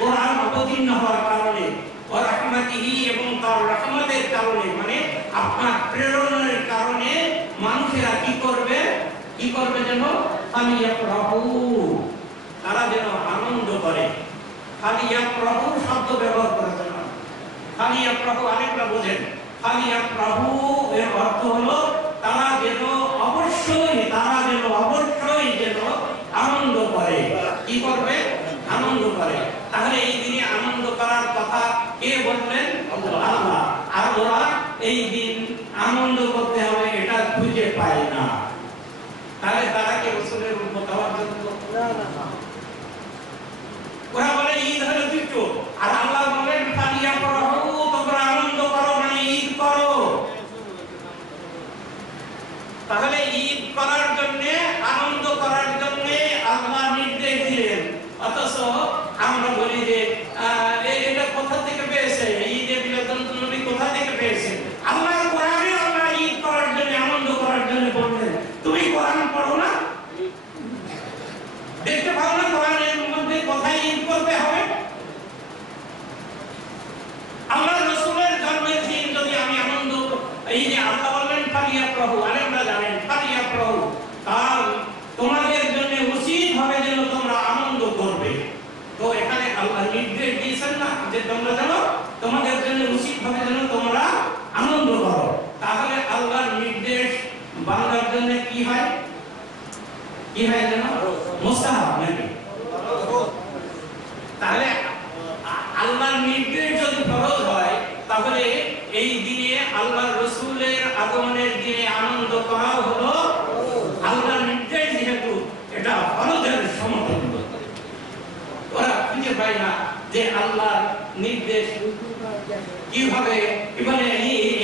কোরআন অবতীর্ণ হওয়ার কারণে, ওয়া রাহমাতিহি এবং তার রহমতের কারণে, মানে আপনার প্রেরণের কারণে মানুষেরা কি করবে যেন ফালিয়াফরাহু, তারা যেন আনন্দ করে। ফালিয়া প্রভু শব্দ ব্যবহার করেছেন। ফালিয়া প্রভু আরেকটা বোঝেন, ফালিয়া প্রভু এর অর্থ হলো তারা যেন অবশ্যই যেন আনন্দ করে। কি করবে? আনন্দ করে। তাহলে এই দিনে আনন্দ করার কথা কে বললেন? আল্লাহ। আর ওরা এই দিন আনন্দ করতে হবে এটা খুঁজে পায় না। তাহলে তারা কি রাসূলের উম্মত হওয়ার যোগ্য? না। ওরা বলে ঈদ হলো দুটো, আর আল্লাহ বলেন ফালিয়া প্রভু, তোমরা আনন্দ করো, মানে ঈদ করো। তাহলে ঈদ করার জন্য, আনন্দ করার জন্য আল্লাহ নির্দেশ দিলেন। অথচ আমরা বলি যে এটা কোথা থেকে পেয়েছে, ঈদে মিলাদুন নবী কোথা থেকে পেয়েছে? আল্লাহ কোরআনে আল্লাহ ঈদ করার জন্য, আনন্দ করার জন্য বললেন। তুমি কোরআন পড়ো না? দেখতে পাও না কোরআনের মধ্যে কোথায় ঈদ করতে হবে? আল্লাহ রাসূলের জন্মের দিন যদি আমি আনন্দ, এই যে আল্লাহ বললেন ফালিয়া প্রভু, আর আমরা জানেন ফালিয়া প্রভু, তার তোমাদের জন্য উচিত হবে যেন তোমরা আনন্দ করবে। তো এখানে আল্লাহ নির্দেশ দিয়েছেন না যে তোমরা জানো তোমাদের জন্য উচিত হবে যেন তোমরা আনন্দ করো। তাহলে আল্লাহর নির্দেশ বান্দার জন্য কি হয়? কি হয় জানো? মুস্তাহাব নাকি? তাহলে আল্লাহর নির্দেশ যদি ফরজ হয়, তাহলে এই দিনে আল্লাহর রাসূলের আগমনের দিনে আনন্দ করা হলো আল্লাহর নির্দেশ, যেহেতু এটা ফরজের সমতুল্য। ওরা খুঁজে পায় না যে আল্লাহর নির্দেশ কিভাবে, মানে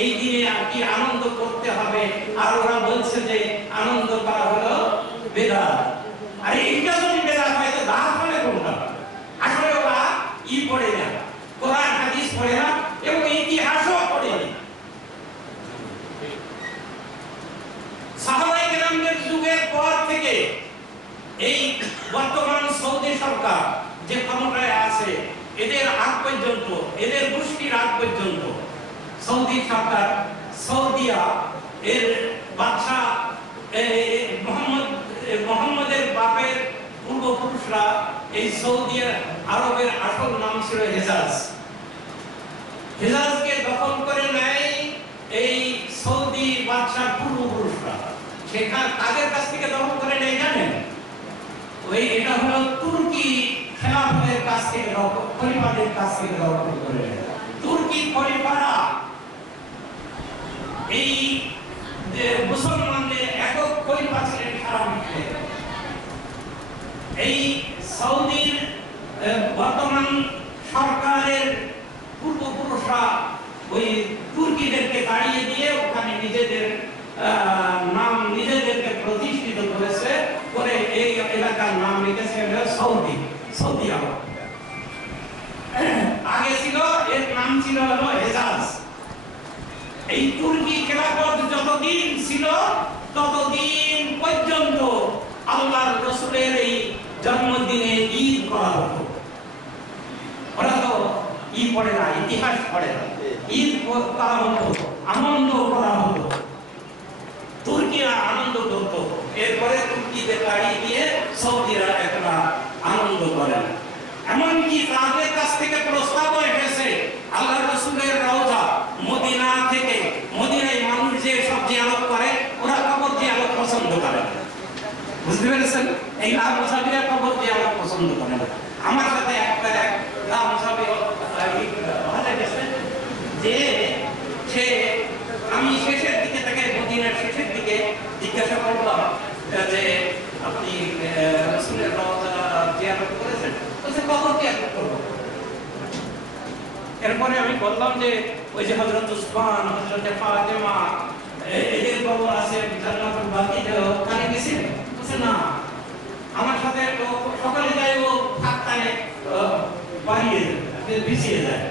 এই দিনে কি আনন্দ করতে হবে, আর ওরা বলছে যে আনন্দ করা হলো বেদাত। আর এইটা যদি বেদাত হয় তো দাঁত মানে কোনটা? আসলে ওরা ই পড়ে না, কোরআন হাদিস পড়ে না, এবং ইতিহাসও পড়ে না। সাহাবায়ে কেরামদের যুগের পর থেকে এই বর্তমান সৌদি সরকার যে ক্ষমতায় আছে, এদের আগ পর্যন্ত, এদের গোষ্ঠীর আগ পর্যন্ত সৌদি সরকার, সৌদিয়া এর বাদশা মোহাম্মদের বাপের পূর্বপুরুষরা, এই সৌদি আরবের আসল নাম ছিল হেজাজ। হেজাজকে দখল করে নেয় এই সৌদি বাদশার পূর্বপুরুষরা। সেখানে তাদের কাছ থেকে দখল করে নেয় জানেন? ওই এটা হলো তুর্কি খেলাফতের কাছ থেকে, খলিফাদের কাছ থেকে দখল করে নেয়। তুর্কি খলিফারা এই মুসলমানদের একক খলিফা ছিলেন সারা বিশ্বে। এই সৌদির বর্তমান সরকারের পূর্বপুরুষরা ওই তুর্কিদেরকে তাড়িয়ে দিয়ে ওখানে নিজেদের নাম, নিজেদেরকে প্রতিষ্ঠিত করেছে, করে এই এলাকার নাম রেখেছে সৌদি, সৌদি আরব। আগে ছিল, এর নাম ছিল হলো হেজাজ। এই তুর্কি খেলাফত যতদিন ছিল ততদিন পর্যন্ত আল্লাহর রাসূলের এই জন্মদিনে ঈদ করা হতো। ওরা তো ঈদ পড়ে না, ইতিহাস পড়ে না। ঈদ করা হতো, আনন্দ করা হতো, তুর্কিরা আনন্দ করত। এরপরে তুর্কিদের তাড়িয়ে দিয়ে সৌদিরা একটা আনন্দ করে না। এমনকি তাদের কাছ থেকে প্রস্তাব এসেছে আল্লাহর রাসূলের রওজা মদিনা থেকে, মদিনায় মানুষ যে সব জিয়ারত করে, ওরা কবর জিয়ারত পছন্দ করে না। বুঝতে পেরেছেন? এই লাভ মুসাফিরা কবর জিয়ারত পছন্দ করে না। আমার সাথে একটা লাভ মুসাফির হয়ে গেছে যে সে, আমি শেষের দিকে তাকে, মদিনার শেষের দিকে জিজ্ঞাসা করলাম যে আপনি রাসূলের রওজা জিয়ারত করেছেন? বলছে কবর জিয়ারত করব। এরপরে আমি বললাম যে ওই যে হযরত উসমান, হযরত ফাতেমা, এদের কবর আছে জান্নাতুল বাকিতে, ওখানে গেছেন? বলছে না, আমার সাথে সকালে যাই, ও ফাঁকটায় বাড়িয়ে বিছিয়ে যায়।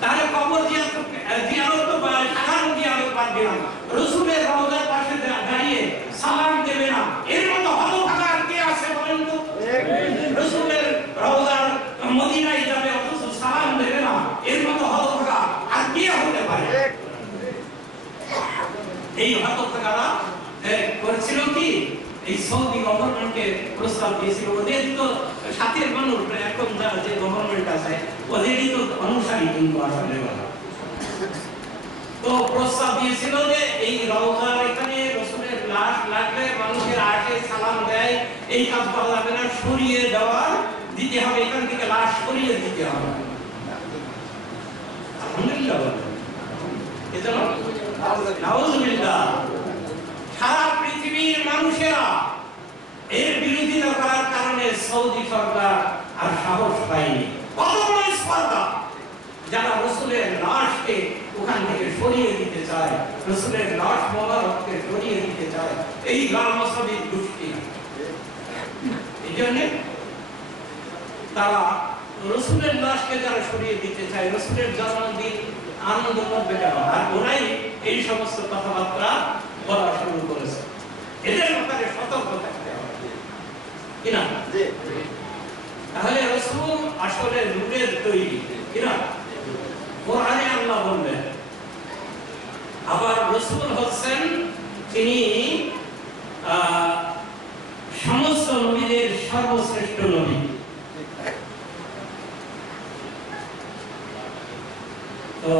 তাহলে কবর জিয়ারত তো সাধারণ জিয়ারত বাদ দিলাম, রাসূলের রওজার পাশে দাঁড়িয়ে সালাম দেবে না, এর মতো হতভাগা আর কে আছে বলেন তো? রাসূলের রওজার মদিনায় যাবে অথচ সালাম দেবে না, এর মতো হতভাগা আর কে হতে পারে? এই হতভাগারা করেছিল কি, এই সৌদি গভর্নমেন্টকে প্রস্তাব দিয়েছিল। ওদের তো সাথের মানুষ এখন যে গভর্নমেন্ট আছে ওদেরই তো অনুসারী কিন্তু আসলে তো প্রস্তাব দিয়েছিল যে এই রওজার এখানে রাসূলের লাশ লাগলে মানুষের আসে সালাম দেয়, এই কাজ করা যাবে না, সরিয়ে দেওয়া দিতে হবে, এখান থেকে লাশ সরিয়ে দিতে হবে। আলহামদুলিল্লাহ এজন্য নাউযুবিল্লাহ সারা পৃথিবীর মানুষেরা এর বিরোধিতা করার কারণে সৌদি সরকার আর সাহস পায়নি। কত বড় স্পর্ধা! যারা রাসূলের লাশকে ওখান থেকে সরিয়ে দিতে চায়, রাসূলের লাশ মোবারককে সরিয়ে দিতে চায়, এই গালমসাবিদ গোষ্ঠী। এই জন্য তারা রাসূলের লাশকে যারা সরিয়ে দিতে চায়, রাসূলের জন্মদিন আনন্দ করবে কেন? আর ওরাই এই সমস্ত কথাবার্তা বলা শুরু করেছে। এদের ব্যাপারে সতর্ক থাকতে হবে কিনা? তাহলে রাসূল আসলে নূরের তৈরি কিনা? কোরআনে আল্লাহ বললেন। আবার রাসূল হচ্ছেন তিনি সমস্ত নবীদের সর্বশ্রেষ্ঠ নবী। তো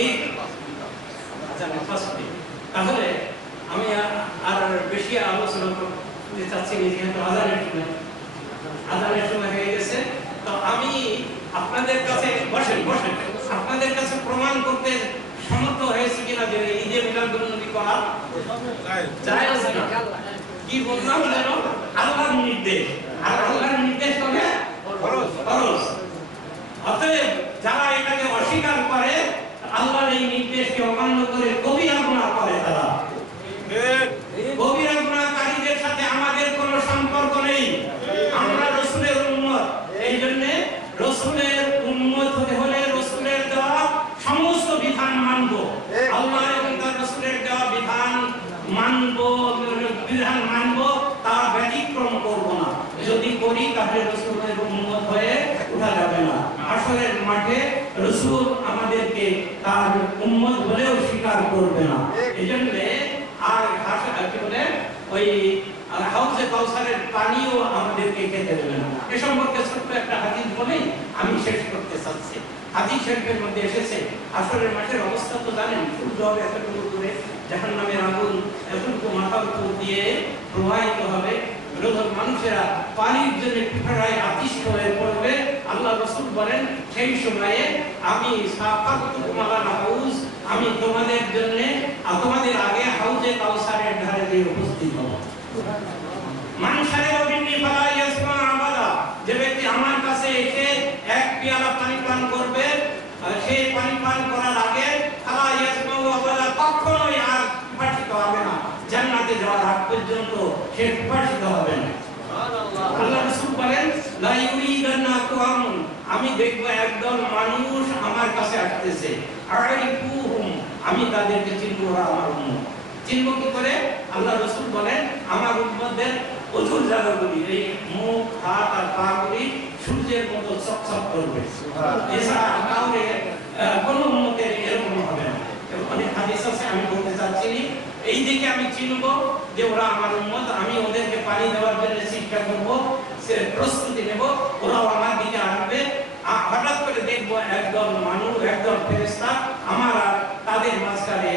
এই তাহলে আমি আর বেশি আলোচনা করতে চাচ্ছি না, যেহেতু আজানের সময় হয়ে গেছে। তো আমি আপনাদের কাছে আপনাদের কাছে প্রমাণ করতে সমর্থ হয়েছি কিনা যে ঈদে মিলাদুন নবী করা জায়েজ না। কি বললাম যেন? আল্লাহর নির্দেশ, আর আল্লাহর নির্দেশ হবে ফরজ। অতএব যারা এটাকে অস্বীকার করে, আল্লাহর এই নির্দেশকে অমান্য করে কবিরা গুনাহ করে, তারা কবিরা গুনাহকারীদের সাথে আমাদের কোনো সম্পর্ক নেই। আমরা রাসূলের উম্মত, এই জন্য রাসূলের উম্মত হতে হলে রাসূলের দেওয়া সমস্ত বিধান মানব। আল্লাহ এবং তার রাসূলের দেওয়া বিধান মানব, তা ব্যতিক্রম করব না। যদি করি তাহলে রাসূলের উম্মত হয়ে উঠা যাবে না। আসরের মাঠে রাসূল আমাদেরকে তার উম্মত বলেও স্বীকার করবে না। এজন্য আর কি বলে ওই হাউজে কাউসারের পানিও আমাদেরকে খেতে দেবে না। এ সম্পর্কে ছোট্ট একটা হাদিস বলে আমি শেষ করতে চাচ্ছি। হাদিস শরীফের মধ্যে এসেছে আসরের মাঠের অবস্থা তো জানেন, সূর্য হবে এতটুকু দূরে, জাহান্নামের আগুন এতটুকু মাথার উপর দিয়ে প্রবাহিত হবে, মানুষেরা পানির জন্য পিপাসায় আতিষ্ঠ হয়ে পড়বে। আল্লাহ রাসূল বলেন সেই সময়ে আমি আমি তোমাদের জন্য তোমাদের আগে হাউজে কাউসারের ধারে গিয়ে উপস্থিত হব। যে ব্যক্তি আমার কাছে এসে এক পেয়ালা পানি পান করবে, সেই পানি পান করার আগে কখনোই আর পিপাসিত হবে না, জান্নাতে যাওয়ার আগ পর্যন্ত সে পিপাসিত হবে না। আল্লাহ রাসূল বলেন লা ইউরিদান্না আকওয়াম, আমি দেখব একদল মানুষ আমার কাছে আসতেছে, আরিফুহুম, আমি তাদেরকে চিনব, ওরা আমার উম্মত। চিনব কি করে? আল্লাহ রাসূল বলেন আমার উম্মতদের ওজুর জায়গাগুলি, এই মুখ, হাত আর পাগুলি সূর্যের মতো চকচক করবে। এছাড়া কাউরে কোনো উম্মতের এরকম হবে না। অনেক হাদিস আছে, আমি বলতে চাচ্ছি এই দিকে আমি চিনব যে ওরা আমার উম্মত, আমি ওদেরকে পানি দেওয়ার জন্য চেষ্টা করব, সে প্রস্তুতি নেব, ওরাও আমার দিকে আসবে। হঠাৎ করে দেখবো একদল মানুষ, একদল ফেরেশতা আমার আর তাদের মাঝখানে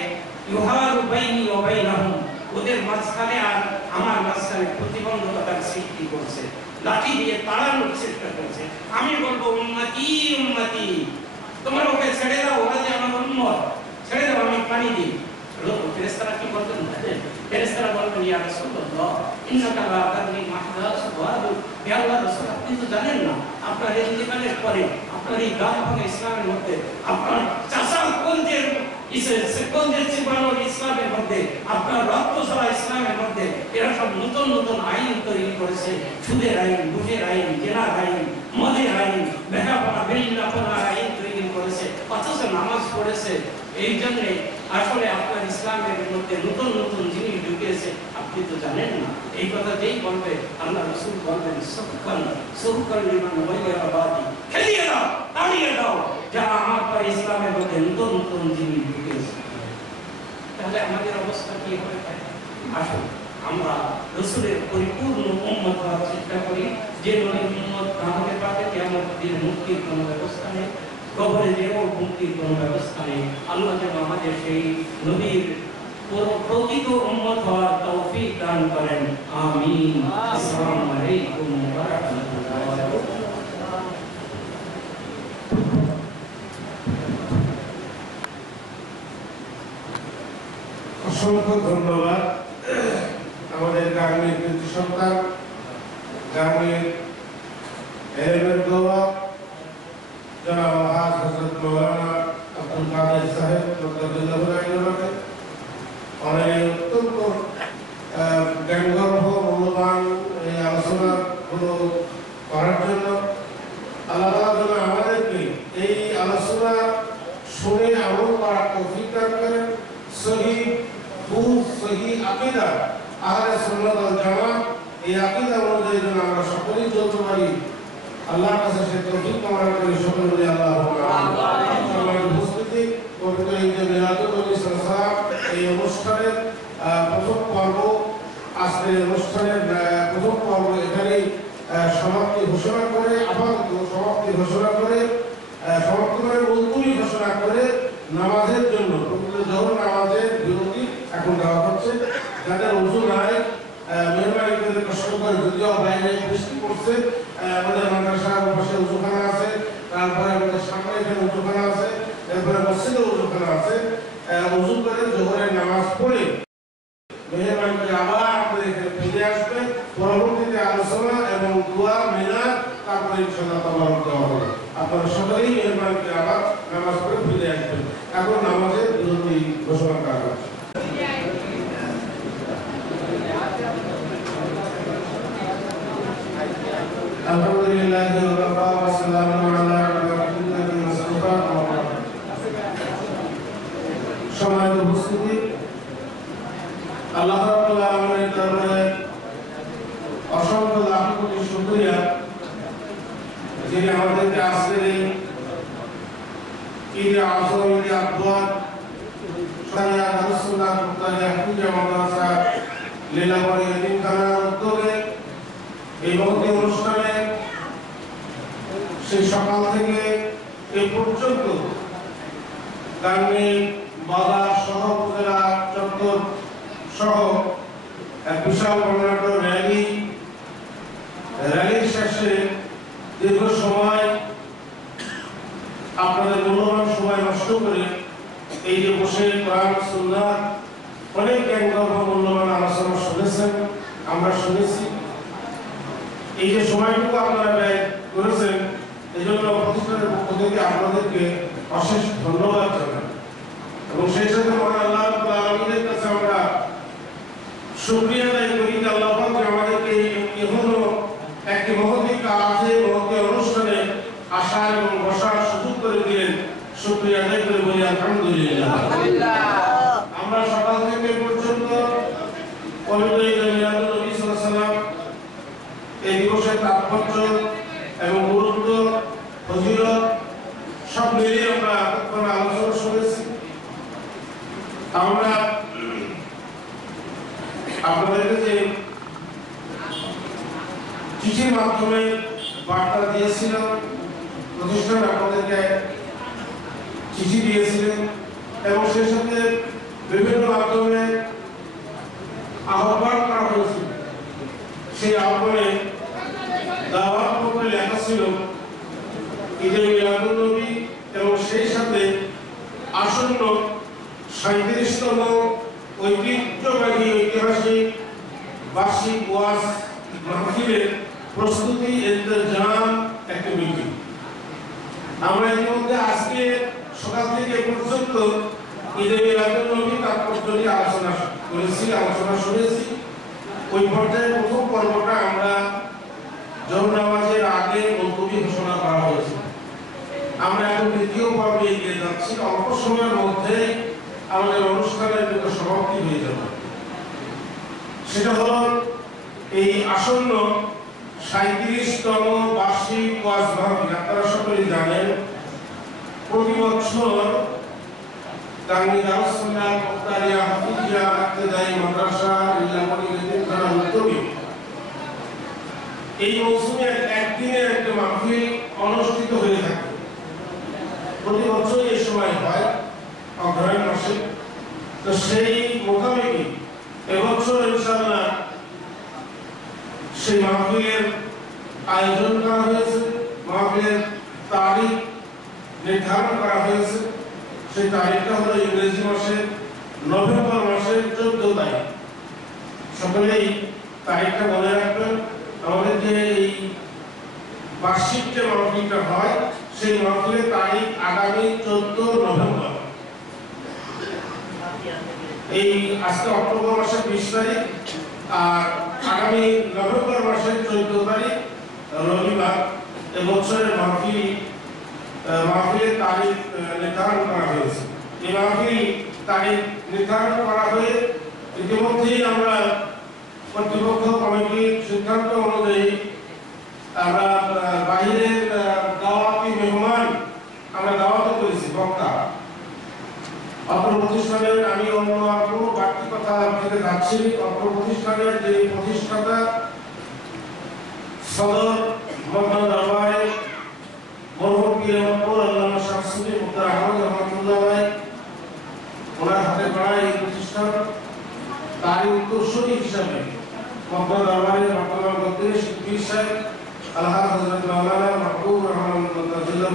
ইউহারু বাইনি ওয়া বাইনাহুম, ওদের মাঝখানে আর আমার মাঝখানে প্রতিবন্ধকতার সৃষ্টি করছে, লাঠি দিয়ে তাড়ানোর চেষ্টা করছে। আমি বলবো উম্মতি উম্মতি, তোমার ওকে ছেড়ে দাও, ওরা যে আমার উম্মত, ছেড়ে দাও, আমি পানি দিই। ফেরেশতারা কি বলতেন? ফেরেশতারা বলতেন ইয়া রাসূলুল্লাহ ইন্নাকা লা তাদরি মা হাদাসু ওয়াদু, হে আল্লাহর রাসূল আপনি তো জানেন না আপনার ইন্তেকালের পরে আপনার এই গায়ে ভাঙা ইসলামের মধ্যে আপনার চাচার কলজের চিবানোর ইসলামের মধ্যে, আপনার রক্ত ঝরা ইসলামের মধ্যে এরা সব নতুন নতুন আইন তৈরি করেছে, সুদের আইন, ঘুষের আইন, জেনার আইন, মদের আইন, বেহাপনা বেরিল্লাপনার আইন তৈরি করেছে, অথচ নামাজ পড়েছে। এই জন্যে আসলে আপনার ইসলামের মধ্যে নতুন নতুন জিনিস ঢুকেছে, আপনি তো জানেন না। এই কথা যেই বলবে আল্লাহ রাসূল বলবেন সুবহান লিমান গায়রা বাদি, খেলিয়ে দাও, তাড়িয়ে দাও যারা আমার পর ইসলামের মধ্যে নতুন নতুন জিনিস ঢুকেছে। তাহলে আমাদের অবস্থা কি হবে? আসুন আমরা রাসূলের পরিপূর্ণ উম্মত হওয়ার চেষ্টা করি। যে নবীর উম্মত না হতে পারে কিয়ামতের দিন মুক্তির কোনো ব্যবস্থা নেই, কবরে যেও মুক্তির কোনো ব্যবস্থা নেই। আল্লাহ যেন আমাদের সেই নবীর প্রকৃত উম্মত হওয়ার তৌফিক দান করেন, আমিন। আসসালামু আলাইকুম ওয়া রাহমাতুল্লাহ। অসংখ্য ধন্যবাদ আমাদের গার্মেন্ট কৃতি সন্তান, গার্মেন্ট এলেমের গৌরব জনাব আলহাজ হযরত মাওলানা আব্দুল কাদের সাহেব অনেক অত্যন্ত জ্ঞানগর্ভ মূল্যবান এই আলোচনাগুলো করার জন্য। আল্লাহ যেন আমাদেরকে এই আলোচনা শুনে আমল করার তৌফিক দান করেন। সহি বুঝ, সহি আকীদা, আহলে সুন্নাত ওয়াল জামাত, এই আকীদা অনুযায়ী যেন আমরা সকলেই চলতে পারি। আল্লাহর কাছে সে তৌফিক কামনা করি। সকলে বলি আল্লাহুম্মা আমিন। সম্মানিত উপস্থিতি, পবিত্র ঈদ মিলাদুন নবী সাল্লাল্লাহু আলাইহি ওয়াসাল্লাম এই অনুষ্ঠানের প্রথম পর্ব, আজকের অনুষ্ঠানের প্রথম পর্ব এখানেই সমাপ্তি ঘোষণা করে, আপাতত সমাপ্তি ঘোষণা করে, সমাপ্তি করে মুলতবি ঘোষণা করে নামাজের জন্য জোহর নামাজের বিরতি এখন দেওয়া হচ্ছে। যাদের ওযু নাই মেহরবানি করে কষ্ট করে, যদিও বাইরে বৃষ্টি পড়ছে, আমাদের মাদ্রাসার পাশে ওযুখানা আছে, তারপরে আমাদের সামনে এখানে ওযুখানা আছে, এরপরে মসজিদে ওযুখানা আছে, ওযু করে জোহরের নামাজ পড়ে মেহরবানি করে আবার আপনাদের এখানে ফিরে আসবেন। পরবর্তীতে আলোচনা এবং দোয়া মিলাদ, তারপরে ইনশাআল্লাহ তাবারক দেওয়া হবে। আপনারা সকলেই মেহরবানি করে আবার নামাজ পড়ে ফিরে আসবেন। এখন নামাজের বিরতি ঘোষণা করা হচ্ছে। আলহামদুলিল্লাহ ওয়া সাল্লামু আলা রাসূলিল্লাহি মুস্তাফা। সম্মানিত উপস্থিতি, আল্লাহ রাব্বুল আলামিনের দরবারে অসংখ্য লাখ কোটি শুকরিয়া, যিনি আমাদেরকে আজকের এই ঈদে আযম, ঈদে আকবর, সারিয়া রাসূলুল্লাহ মুতাহাফিজা মাদ্রাসা লীলাবরী এতিমখানার উদ্যোগে এই মহতী অনুষ্ঠানে সেই সকাল থেকে এই পর্যন্ত গাঙ্গী বাজার সহ উপজেলা চত্বর সহ এক বিশাল বর্ণাঢ্য র্যালির শেষে দীর্ঘ সময় আপনাদের মূল্যবান সময় নষ্ট করে এই যে বসে কোরআন সুন্নাহ অনেক জ্ঞানগর্ভ মূল্যবান আলোচনা শুনেছেন, আমরা শুনেছি। এই যে সময়টুকু আপনারা ব্যয় করেছেন, এই জন্য প্রতিষ্ঠানের পক্ষ থেকে আপনাদেরকে অশেষ ধন্যবাদ জানাই। এবং সেই সাথে আল্লাহ রাব্বুল আলামিনের কাছে আমরা শুকরিয়া আদায় করি যে আল্লাহ পাক আমাদেরকে এখনো একটি মহতী কাজে, মহতী অনুষ্ঠানে আসার এবং বসার সুযোগ করে দিলেন। শুকরিয়া আদায় করে বলি আলহামদুলিল্লাহ। আমরা সকাল থেকে পর্যন্ত পবিত্র ঈদ মিলাদুন নবী সাল্লাল্লাহু আলাইহি ওয়াসাল্লাম এই দিবসের তাৎপর্য এবং গুরুত্ব, ফজিলত সব মিলিয়ে আমরা এতক্ষণ আলোচনা শুনেছি। আমরা আপনাদেরকে যে চিঠির মাধ্যমে বার্তা দিয়েছিলাম, প্রতিষ্ঠান আপনাদেরকে চিঠি দিয়েছিলেন এবং সেই সাথে বিভিন্ন মাধ্যমে আহ্বান করা হয়েছিল। সেই আহ্বানে দাওয়াত পত্রে লেখা ছিল ঈদে মিলাদুন নবী এবং সেই সাথে আসন্ন 37তম ঐতিহ্যবাহী ঐতিহাসিক বার্ষিক ওয়াজ মাহফিলের প্রস্তুতি ইন্তজাম অ্যাক্টিভিটি। আমরা ইতিমধ্যে আজকে সকাল থেকে পর্যন্ত ঈদে মিলাদুন নবী তাৎপর্য নিয়ে আলোচনা করেছি, আলোচনা শুনেছি। ওই পর্যায়ে প্রথম পর্বটা আমরা জোহর নামাজের আগে মুলতবি ঘোষণা করা হয়েছে। আমরা এখন দ্বিতীয় পর্বে এগিয়ে যাচ্ছি। অল্প সময়ের মধ্যে আমাদের অনুষ্ঠানের কিন্তু সমাপ্তি হয়ে যাবে। সেটা হলো এই আসন্ন 37তম বার্ষিক ওয়াজ মাহফিল। আপনারা সকলেই জানেন প্রতি বছর গাঙ্গী দারুস সুন্নাহ মুক্তারিয়া হাফিজিয়া ইবতিদায়ী মাদ্রাসা ইল্লামনি থানা উত্তরী এই মৌসুমে একদিনের একটা মাহফিল অনুষ্ঠিত হয়ে থাকে। প্রতি বছর এই সময় হয় অগ্রহায়ণ মাসে। তো সেই মোতাবেকই এবছর ইনশাআল্লাহ সেই মাহফিলের আয়োজন করা হয়েছে, মাহফিলের তারিখ নির্ধারণ করা হয়েছে। সেই তারিখটা হলো ইংরেজি মাসের নভেম্বর মাসের 14 তারিখ। সকলেই তারিখটা মনে রাখবেন। আমাদের যে এই বার্ষিক যে মাহফিলটা হয় সেই মাহফিলের তারিখ আগামী 14 নভেম্বর। এই আজকে অক্টোবর মাসের 20 তারিখ আর আগামী নভেম্বর মাসের 14 তারিখ রবিবার এবছরের মাহফিলের তারিখ নির্ধারণ করা হয়েছে। এই মাহফিল তারিখ নির্ধারণ করা হয়ে ইতিমধ্যেই আমরা কর্তৃপক্ষ কমিটির সিদ্ধান্ত অনুযায়ী আমরা বাহিরের দাওয়াতি মেহমান আমরা দাওয়াত করেছি বক্তা। অপর প্রতিষ্ঠানের আমি অন্য আর কোনো বাড়তি কথা আপনাকে যাচ্ছি। অপর প্রতিষ্ঠানের যে প্রতিষ্ঠাতা সদর মোহাম্মদ দরবারে মরহুম পীর মকবুল আল্লামা শামসুদ্দিন মুক্তার আহমদ রহমাতুল্লাহ ভাই, ওনার হাতে গড়া এই প্রতিষ্ঠান তারই উত্তরসূরি হিসাবে মকবুল দরবারে বর্তমান মন্ত্রী পীর সাহেব আলহাজ হযরত মাওলানা মাহবুব রহমান মুতাজিল্লাহ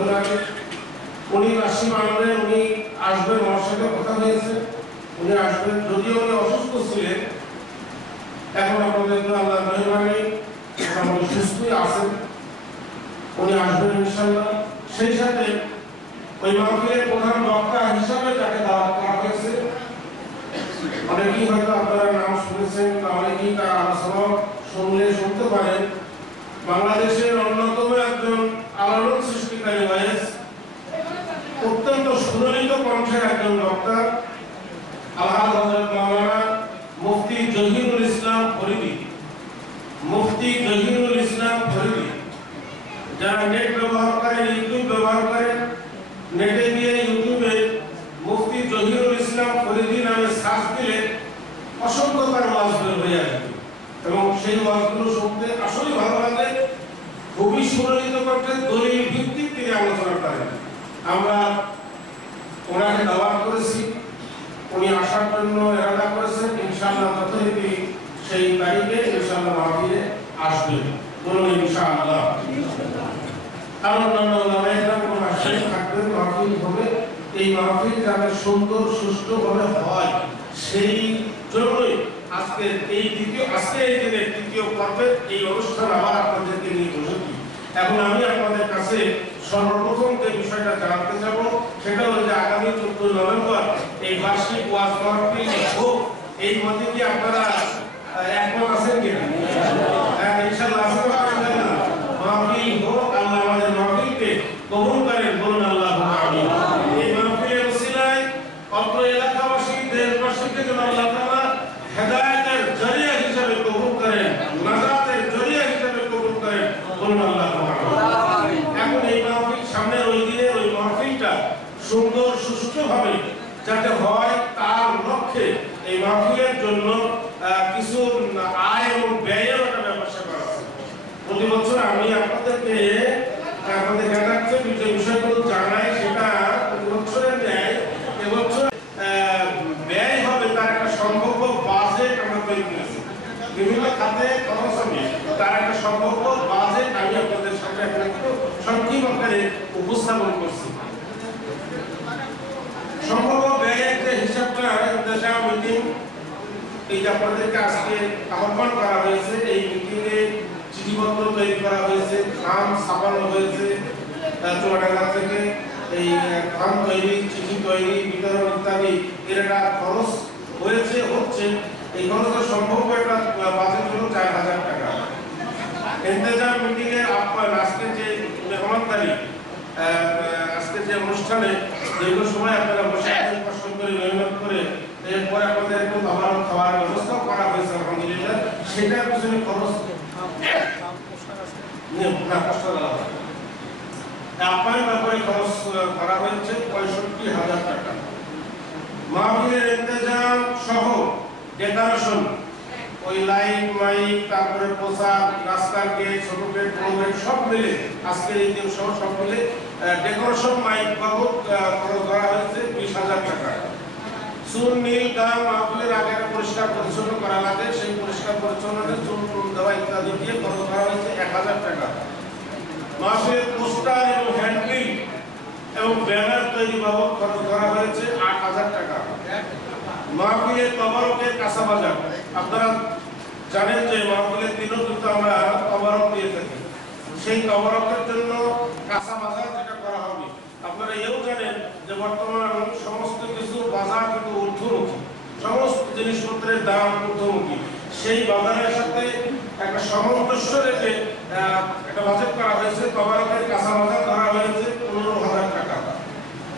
উনি আসি মানবেন, উনি আসবেন। আমার সাথে কথা হয়েছে, উনি আসবেন। যদিও উনি অসুস্থ ছিলেন, এখন আপনাদের আল্লাহ মেহরবানি মোটামুটি সুস্থই আছেন। উনি আসবেন ইনশাআল্লাহ। সেই সাথে ওই মাহফিলের প্রধান বক্তা হিসাবে যাকে দাওয়াত করা হয়েছে, অনেকেই হয়তো আপনারা নাম শুনেছেন বা অনেকেই তার আলোচনা শুনতে পারেন। বাংলাদেশের অন্যতম একজন আলোড়ন সৃষ্টিকারী ওয়াইজ অত্যন্ত সুললিত কণ্ঠের একজন বক্তা আলহাজ হযরত মাওলানা মুফতি জহিরুল ইসলাম ফরিদী। মুফতি জহিরুল ইসলাম ফরিদী, যারা নেট ব্যবহার করেন, ইউটিউব ব্যবহার করেন, নেটে গিয়ে ইউটিউবে মুফতি জহিরুল ইসলাম ফরিদী নামে সার্চ দিলে অসংখ্য তার ওয়াজ বের হয়ে আসবে এবং সেই ওয়াজগুলো শুনতে আসলে ভালো লাগে। খুবই সুললিত কণ্ঠে দলিল ভিত্তিক তিনি আলোচনা করেন। আমরা ওনাকে দাওয়াত করেছি, উনি আসার জন্য এরাদা করেছেন। ইনশাআল্লাহ যথারীতি সেই তারিখে ইনশাআল্লাহ মাহফিলে আসবেন। বলুন ইনশাআল্লাহ। আর অন্যান্য ওলামায়ে কেরাম আসেন, থাকবেন, মাহফিল হবে। এই মাহফিল যাতে সুন্দর সুষ্ঠুভাবে হয় সেই জন্যই আজকে এই দিনের তৃতীয় পর্বের এই অনুষ্ঠান আবার আপনাদেরকে নিয়ে বসেছি। এখন আমি আপনাদের কাছে সর্বপ্রথম যে বিষয়টা জানতে যাব সেটা হলো যে আগামী 14 নভেম্বর এই বার্ষিক ওয়াজ মাহফিল হোক, এই মধ্যে কি আপনারা একমত আছেন কিনা? হ্যাঁ, ইনশাআল্লাহ মাহফিল হোক। আল্লাহ আমাদের মাহফিলকে কবুল করেন। বলুন আল্লাহুম্মা আমিন। এই মাহফিলের ওসিলায় অত্র এলাকাবাসী, দেশবাসীকে যেন আল্লাহ তাআলা হেদায়েতের জরিয়া হিসেবে কবুল করেন, নাজাতের জরিয়া হিসেবে কবুল করেন। বলুন আল্লাহুম্মা আমিন। এখন এই মাহফিল সামনে ওই দিনের ওই মাহফিলটা সুন্দর সুষ্ঠুভাবে যাতে হয় তার লক্ষ্যে এই মাহফিলের জন্য কিছু আয় এবং ব্যয়ের একটা ব্যবস্থা করা আছে। প্রতি বছর আমি আপনাদেরকে আমাদের জানাচ্ছে যে বিষয়গুলো জানাই, সেটা প্রতি বছরের ন্যায় এবছর ব্যয় হবে তার একটা সম্ভাব্য বাজেট আমরা তৈরি করেছি। বিভিন্ন খাতে খরচ হবে তার একটা সম্ভাব্য বাজেট আমি আপনাদের সামনে একটু সংক্ষিপ্ত আকারে উপস্থাপন করছি। সম্ভাব্য ব্যয়ের যে হিসাবটা দেশা মিটিং এই যে আপনাদেরকে আজকে আহ্বান করা হয়েছে, এই মিটিংয়ে চিঠিপত্র তৈরি করা হয়েছে, খাম ছাপানো হয়েছে চুয়াডাঙ্গা থেকে। এই খাম তৈরি, চিঠি তৈরি, বিতরণ ইত্যাদি এর একটা খরচ হচ্ছে। এই খরচের সম্ভাব্য একটা বাজেট হলো 4000 টাকা। ইন্তেজাম মিটিংয়ে আপনার আজকের যে মেহমানদারি, আজকের যে অনুষ্ঠানে দীর্ঘ সময় আপনারা বসে কষ্ট করে মেহনত করে এরপরে আপনাদের একটু খাওয়ার ব্যবস্থাও করা হয়েছে আলহামদুলিল্লাহ। সেটার পিছনে খরচ আপনার ব্যাপারে খরচ করা হয়েছে 65,000 টাকা। মাহফিলের ইন্তেজাম সহ ডেকোরেশন, ওই লাইট মাইক, তারপরে পোশাক, রাস্তার গেট, ছোট গেট, বড় গেট সব মিলে আজকের এই দিন সহ সব মিলে ডেকোরেশন মাইক বাবদ খরচ করা হয়েছে 20,000 টাকা। চুন নীল গাম মাহফিলের আগে পরিষ্কার পরিচ্ছন্ন করা লাগে, সেই পরিষ্কার পরিচ্ছন্নতা চুন টুন দেওয়া ইত্যাদি দিয়ে খরচ করা হয়েছে 1,000 টাকা। মাহফিলের পোস্টার এবং হ্যান্ডবিল এবং ব্যানার তৈরি বাবদ খরচ করা হয়েছে 8,000 টাকা। মাহফিলের তবারকের কাঁচা বাজার, আপনারা জানেন যে মাহফিলের দিনও কিন্তু আমরা তবারক দিয়ে থাকি, সেই তবারকের জন্য কাঁচা বাজার যেটা করা হবে। আপনারা এও জানেন যে বর্তমান সমস্ত কিছু বাজার কিন্তু ঊর্ধ্বমুখী, সমস্ত জিনিসপত্রের দাম ঊর্ধ্বমুখী। সেই বাজারের সাথে একটা সামঞ্জস্য রেখে একটা বাজেট করা হয়েছে। তবারকের কাঁচা বাজার ধরা হয়েছে 15,000 টাকা।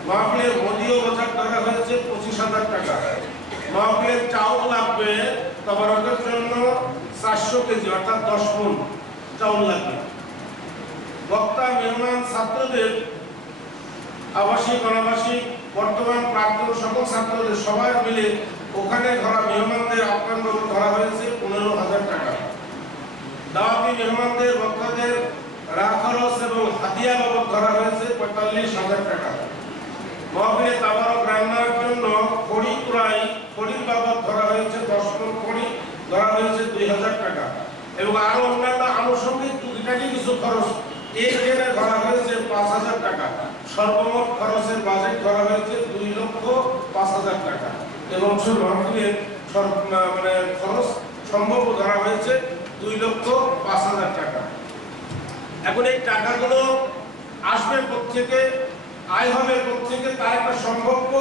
মাহফিলের মদীয় বাজার ধরা হয়েছে 25,000 টাকা। মাহফিলের চাউল লাগবে তবারকের জন্য 400 কেজি অর্থাৎ 10 মণ চাউল লাগবে। বক্তা, মেহমান, ছাত্রদের আবাসিক অনাবাসিক বর্তমান প্রাক্তন সকল ছাত্রদের সবাই মিলে ওখানে ধরা মেহমানদের আপ্যায়ন বাবদ ধরা হয়েছে 15,000 টাকা। দাওয়াতি মেহমানদের বক্তাদের খরচ এবং হাদিয়া বাবদ ধরা হয়েছে 45,000 টাকা। মাহফিলে তাবারক রান্নার জন্য খড়ি কুড়াই, খড়ির বাবদ ধরা হয়েছে 10 মণ খড়ি, ধরা হয়েছে 2,000 টাকা। এবং আরো অন্যান্য আনুষঙ্গিক টুকিটাকি কিছু খরচ এই জেনে ধরা হয়েছে 5,000 টাকা। সর্বমোট খরচের বাজেট ধরা হয়েছে 2,05,000 টাকা। এবং মাহফিলের মানে খরচ সম্ভব ধরা হয়েছে 2,05,000 টাকা। এখন এই টাকাগুলো আসবে কোত্থেকে, আয় হবে কোত্থেকে, তার একটা সম্ভাব্য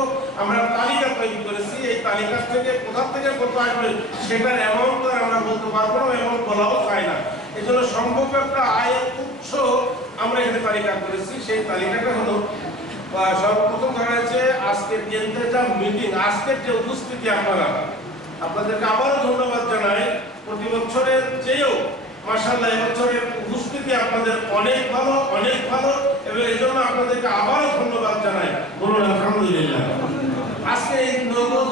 আমরা তালিকা তৈরি করেছি। এই তালিকা থেকে কোথা থেকে কত আসবে সেটার অ্যামাউন্ট আমরা বলতে পারবো না, অ্যামাউন্ট বলাও যায় না। এই জন্য সম্ভাব্য একটা আয়ের উৎস আমরা এখানে তালিকা করেছি। সেই তালিকাটা হলো সর্বপ্রথম ধরা হয়েছে আজকের ইন্তেজাম মিটিং, আজকের যে উপস্থিতি আপনাদেরকে আবারও ধন্যবাদ জানাই। প্রতি বছরের চেয়েও মাশাআল্লাহ এবছরের উপস্থিতি আপনাদের অনেক ভালো, অনেক ভালো, এবং এই জন্য আপনাদেরকে আবারও ধন্যবাদ জানাই। বলুন আলহামদুলিল্লাহ। আজকে এই নগদ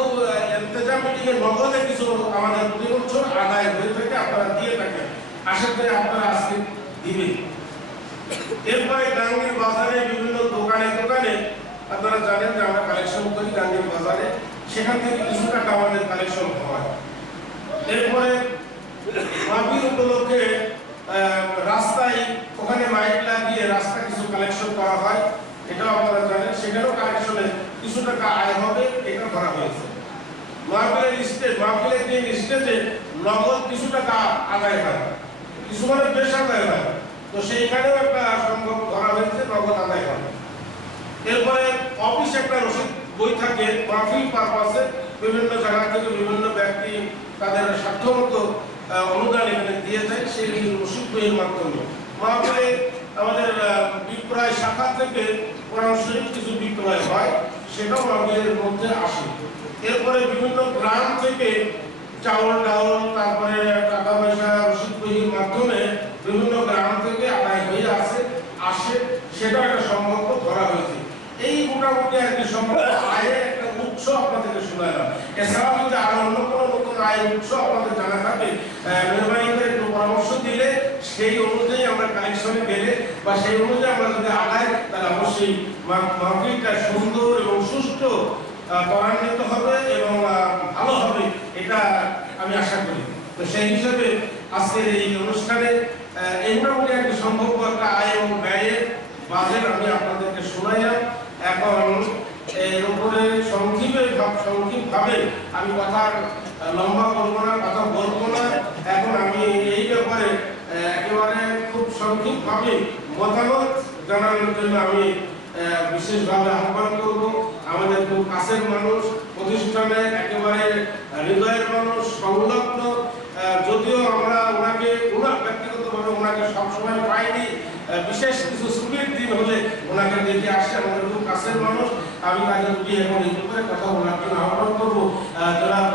ইন্তেজাম মিটিং এর নগদে কিছু আমাদের প্রতি বছর আদায় হয়ে থাকে, আপনারা দিয়ে থাকেন, আশা করি আপনারা আজকে দিবেন। এরপরে গাঙ্গীর বাজারে বিভিন্ন দোকানে দোকানে আপনারা জানেন যে আমরা কালেকশন করি গাঙ্গীর বাজারে, সেখান থেকে কিছু টাকা আমাদের কালেকশন হয়। এরপরে মাহফিল উপলক্ষে রাস্তায় ওখানে মাইক লাগিয়ে রাস্তা কিছু কালেকশন করা হয়, এটাও আপনারা জানেন, সেখানেও কালেকশনে কিছু টাকা আয় হবে, এটা ধরা হয়েছে। মাহফিলের স্টেজ, মাহফিলের দিন স্টেজে নগদ কিছু টাকা আদায় হয়, কিছু মানে বেশ আদায় হয়, তো সেইখানেও একটা সম্ভব ধরা হয়েছে, নগদ আদায় হবে। এরপরে অফিস একটা রসিদ বই থাকে মাহফিল পারপাসে, বিভিন্ন জায়গা থেকে বিভিন্ন ব্যক্তি তাদের সাধ্যমতো অনুদান এখানে দিয়ে যায়, সেই রসিদ বইয়ের মাধ্যমে মাহফিলে আমাদের বিক্রয় শাখা থেকে কোরআন শরীফ কিছু বিক্রয় হয়, সেটাও মাহফিলের মধ্যে আসে। এরপরে বিভিন্ন গ্রাম থেকে চাউল ডাউল, তারপরে টাকা পয়সা রসিদ বইয়ের মাধ্যমে বিভিন্ন গ্রাম থেকে আদায় হয়ে আসে, সেটা একটা সম্ভব ধরা হয়েছে। এই মোটামুটি আর কি সম্ভব আয়ের একটা উৎস আপনাদেরকে শোনালাম। এছাড়াও যদি আরো অন্য কোনো নতুন আয়ের উৎস আপনাদের জানা থাকে, মেহরবানি করে একটু পরামর্শ দিলে সেই অনুযায়ী আমরা কালেকশনে গেলে বা সেই অনুযায়ী আমরা যদি আগাই, তাহলে অবশ্যই মাহফিলটা সুন্দর এবং সুষ্ঠু ত্বরান্বিত হবে এবং ভালো হবে, এটা আমি আশা করি। তো সেই হিসাবে আজকের এই অনুষ্ঠানে এই মোটামুটি একটা সম্ভাব্য একটা আয় এবং ব্যয়ের বাজেট আমি আপনাদেরকে শোনাইলাম। এখন এর উপরে সংক্ষিপ্তভাবে আমি কথা লম্বা করবো না, কথা বলবো না। এখন আমি এই ব্যাপারে একেবারে খুব সংক্ষিপ্তভাবে মতামত জানানোর জন্য আমি বিশেষভাবে আহ্বান করব আমাদের খুব কাছের মানুষ, প্রতিষ্ঠানে একেবারে হৃদয়ের মানুষ, সংলগ্ন, যদিও আমরা ওনাকে ব্যক্তিগতভাবে ওনাকে সবসময় পাইনি, বিশেষ কিছু ছুটির দিন হলে ওনাকে দেখে আসে, আমাদের খুব কাছের মানুষ। আমি তাকে এখন এই ব্যাপারে কথা বলার জন্য আহ্বান করবো জনাব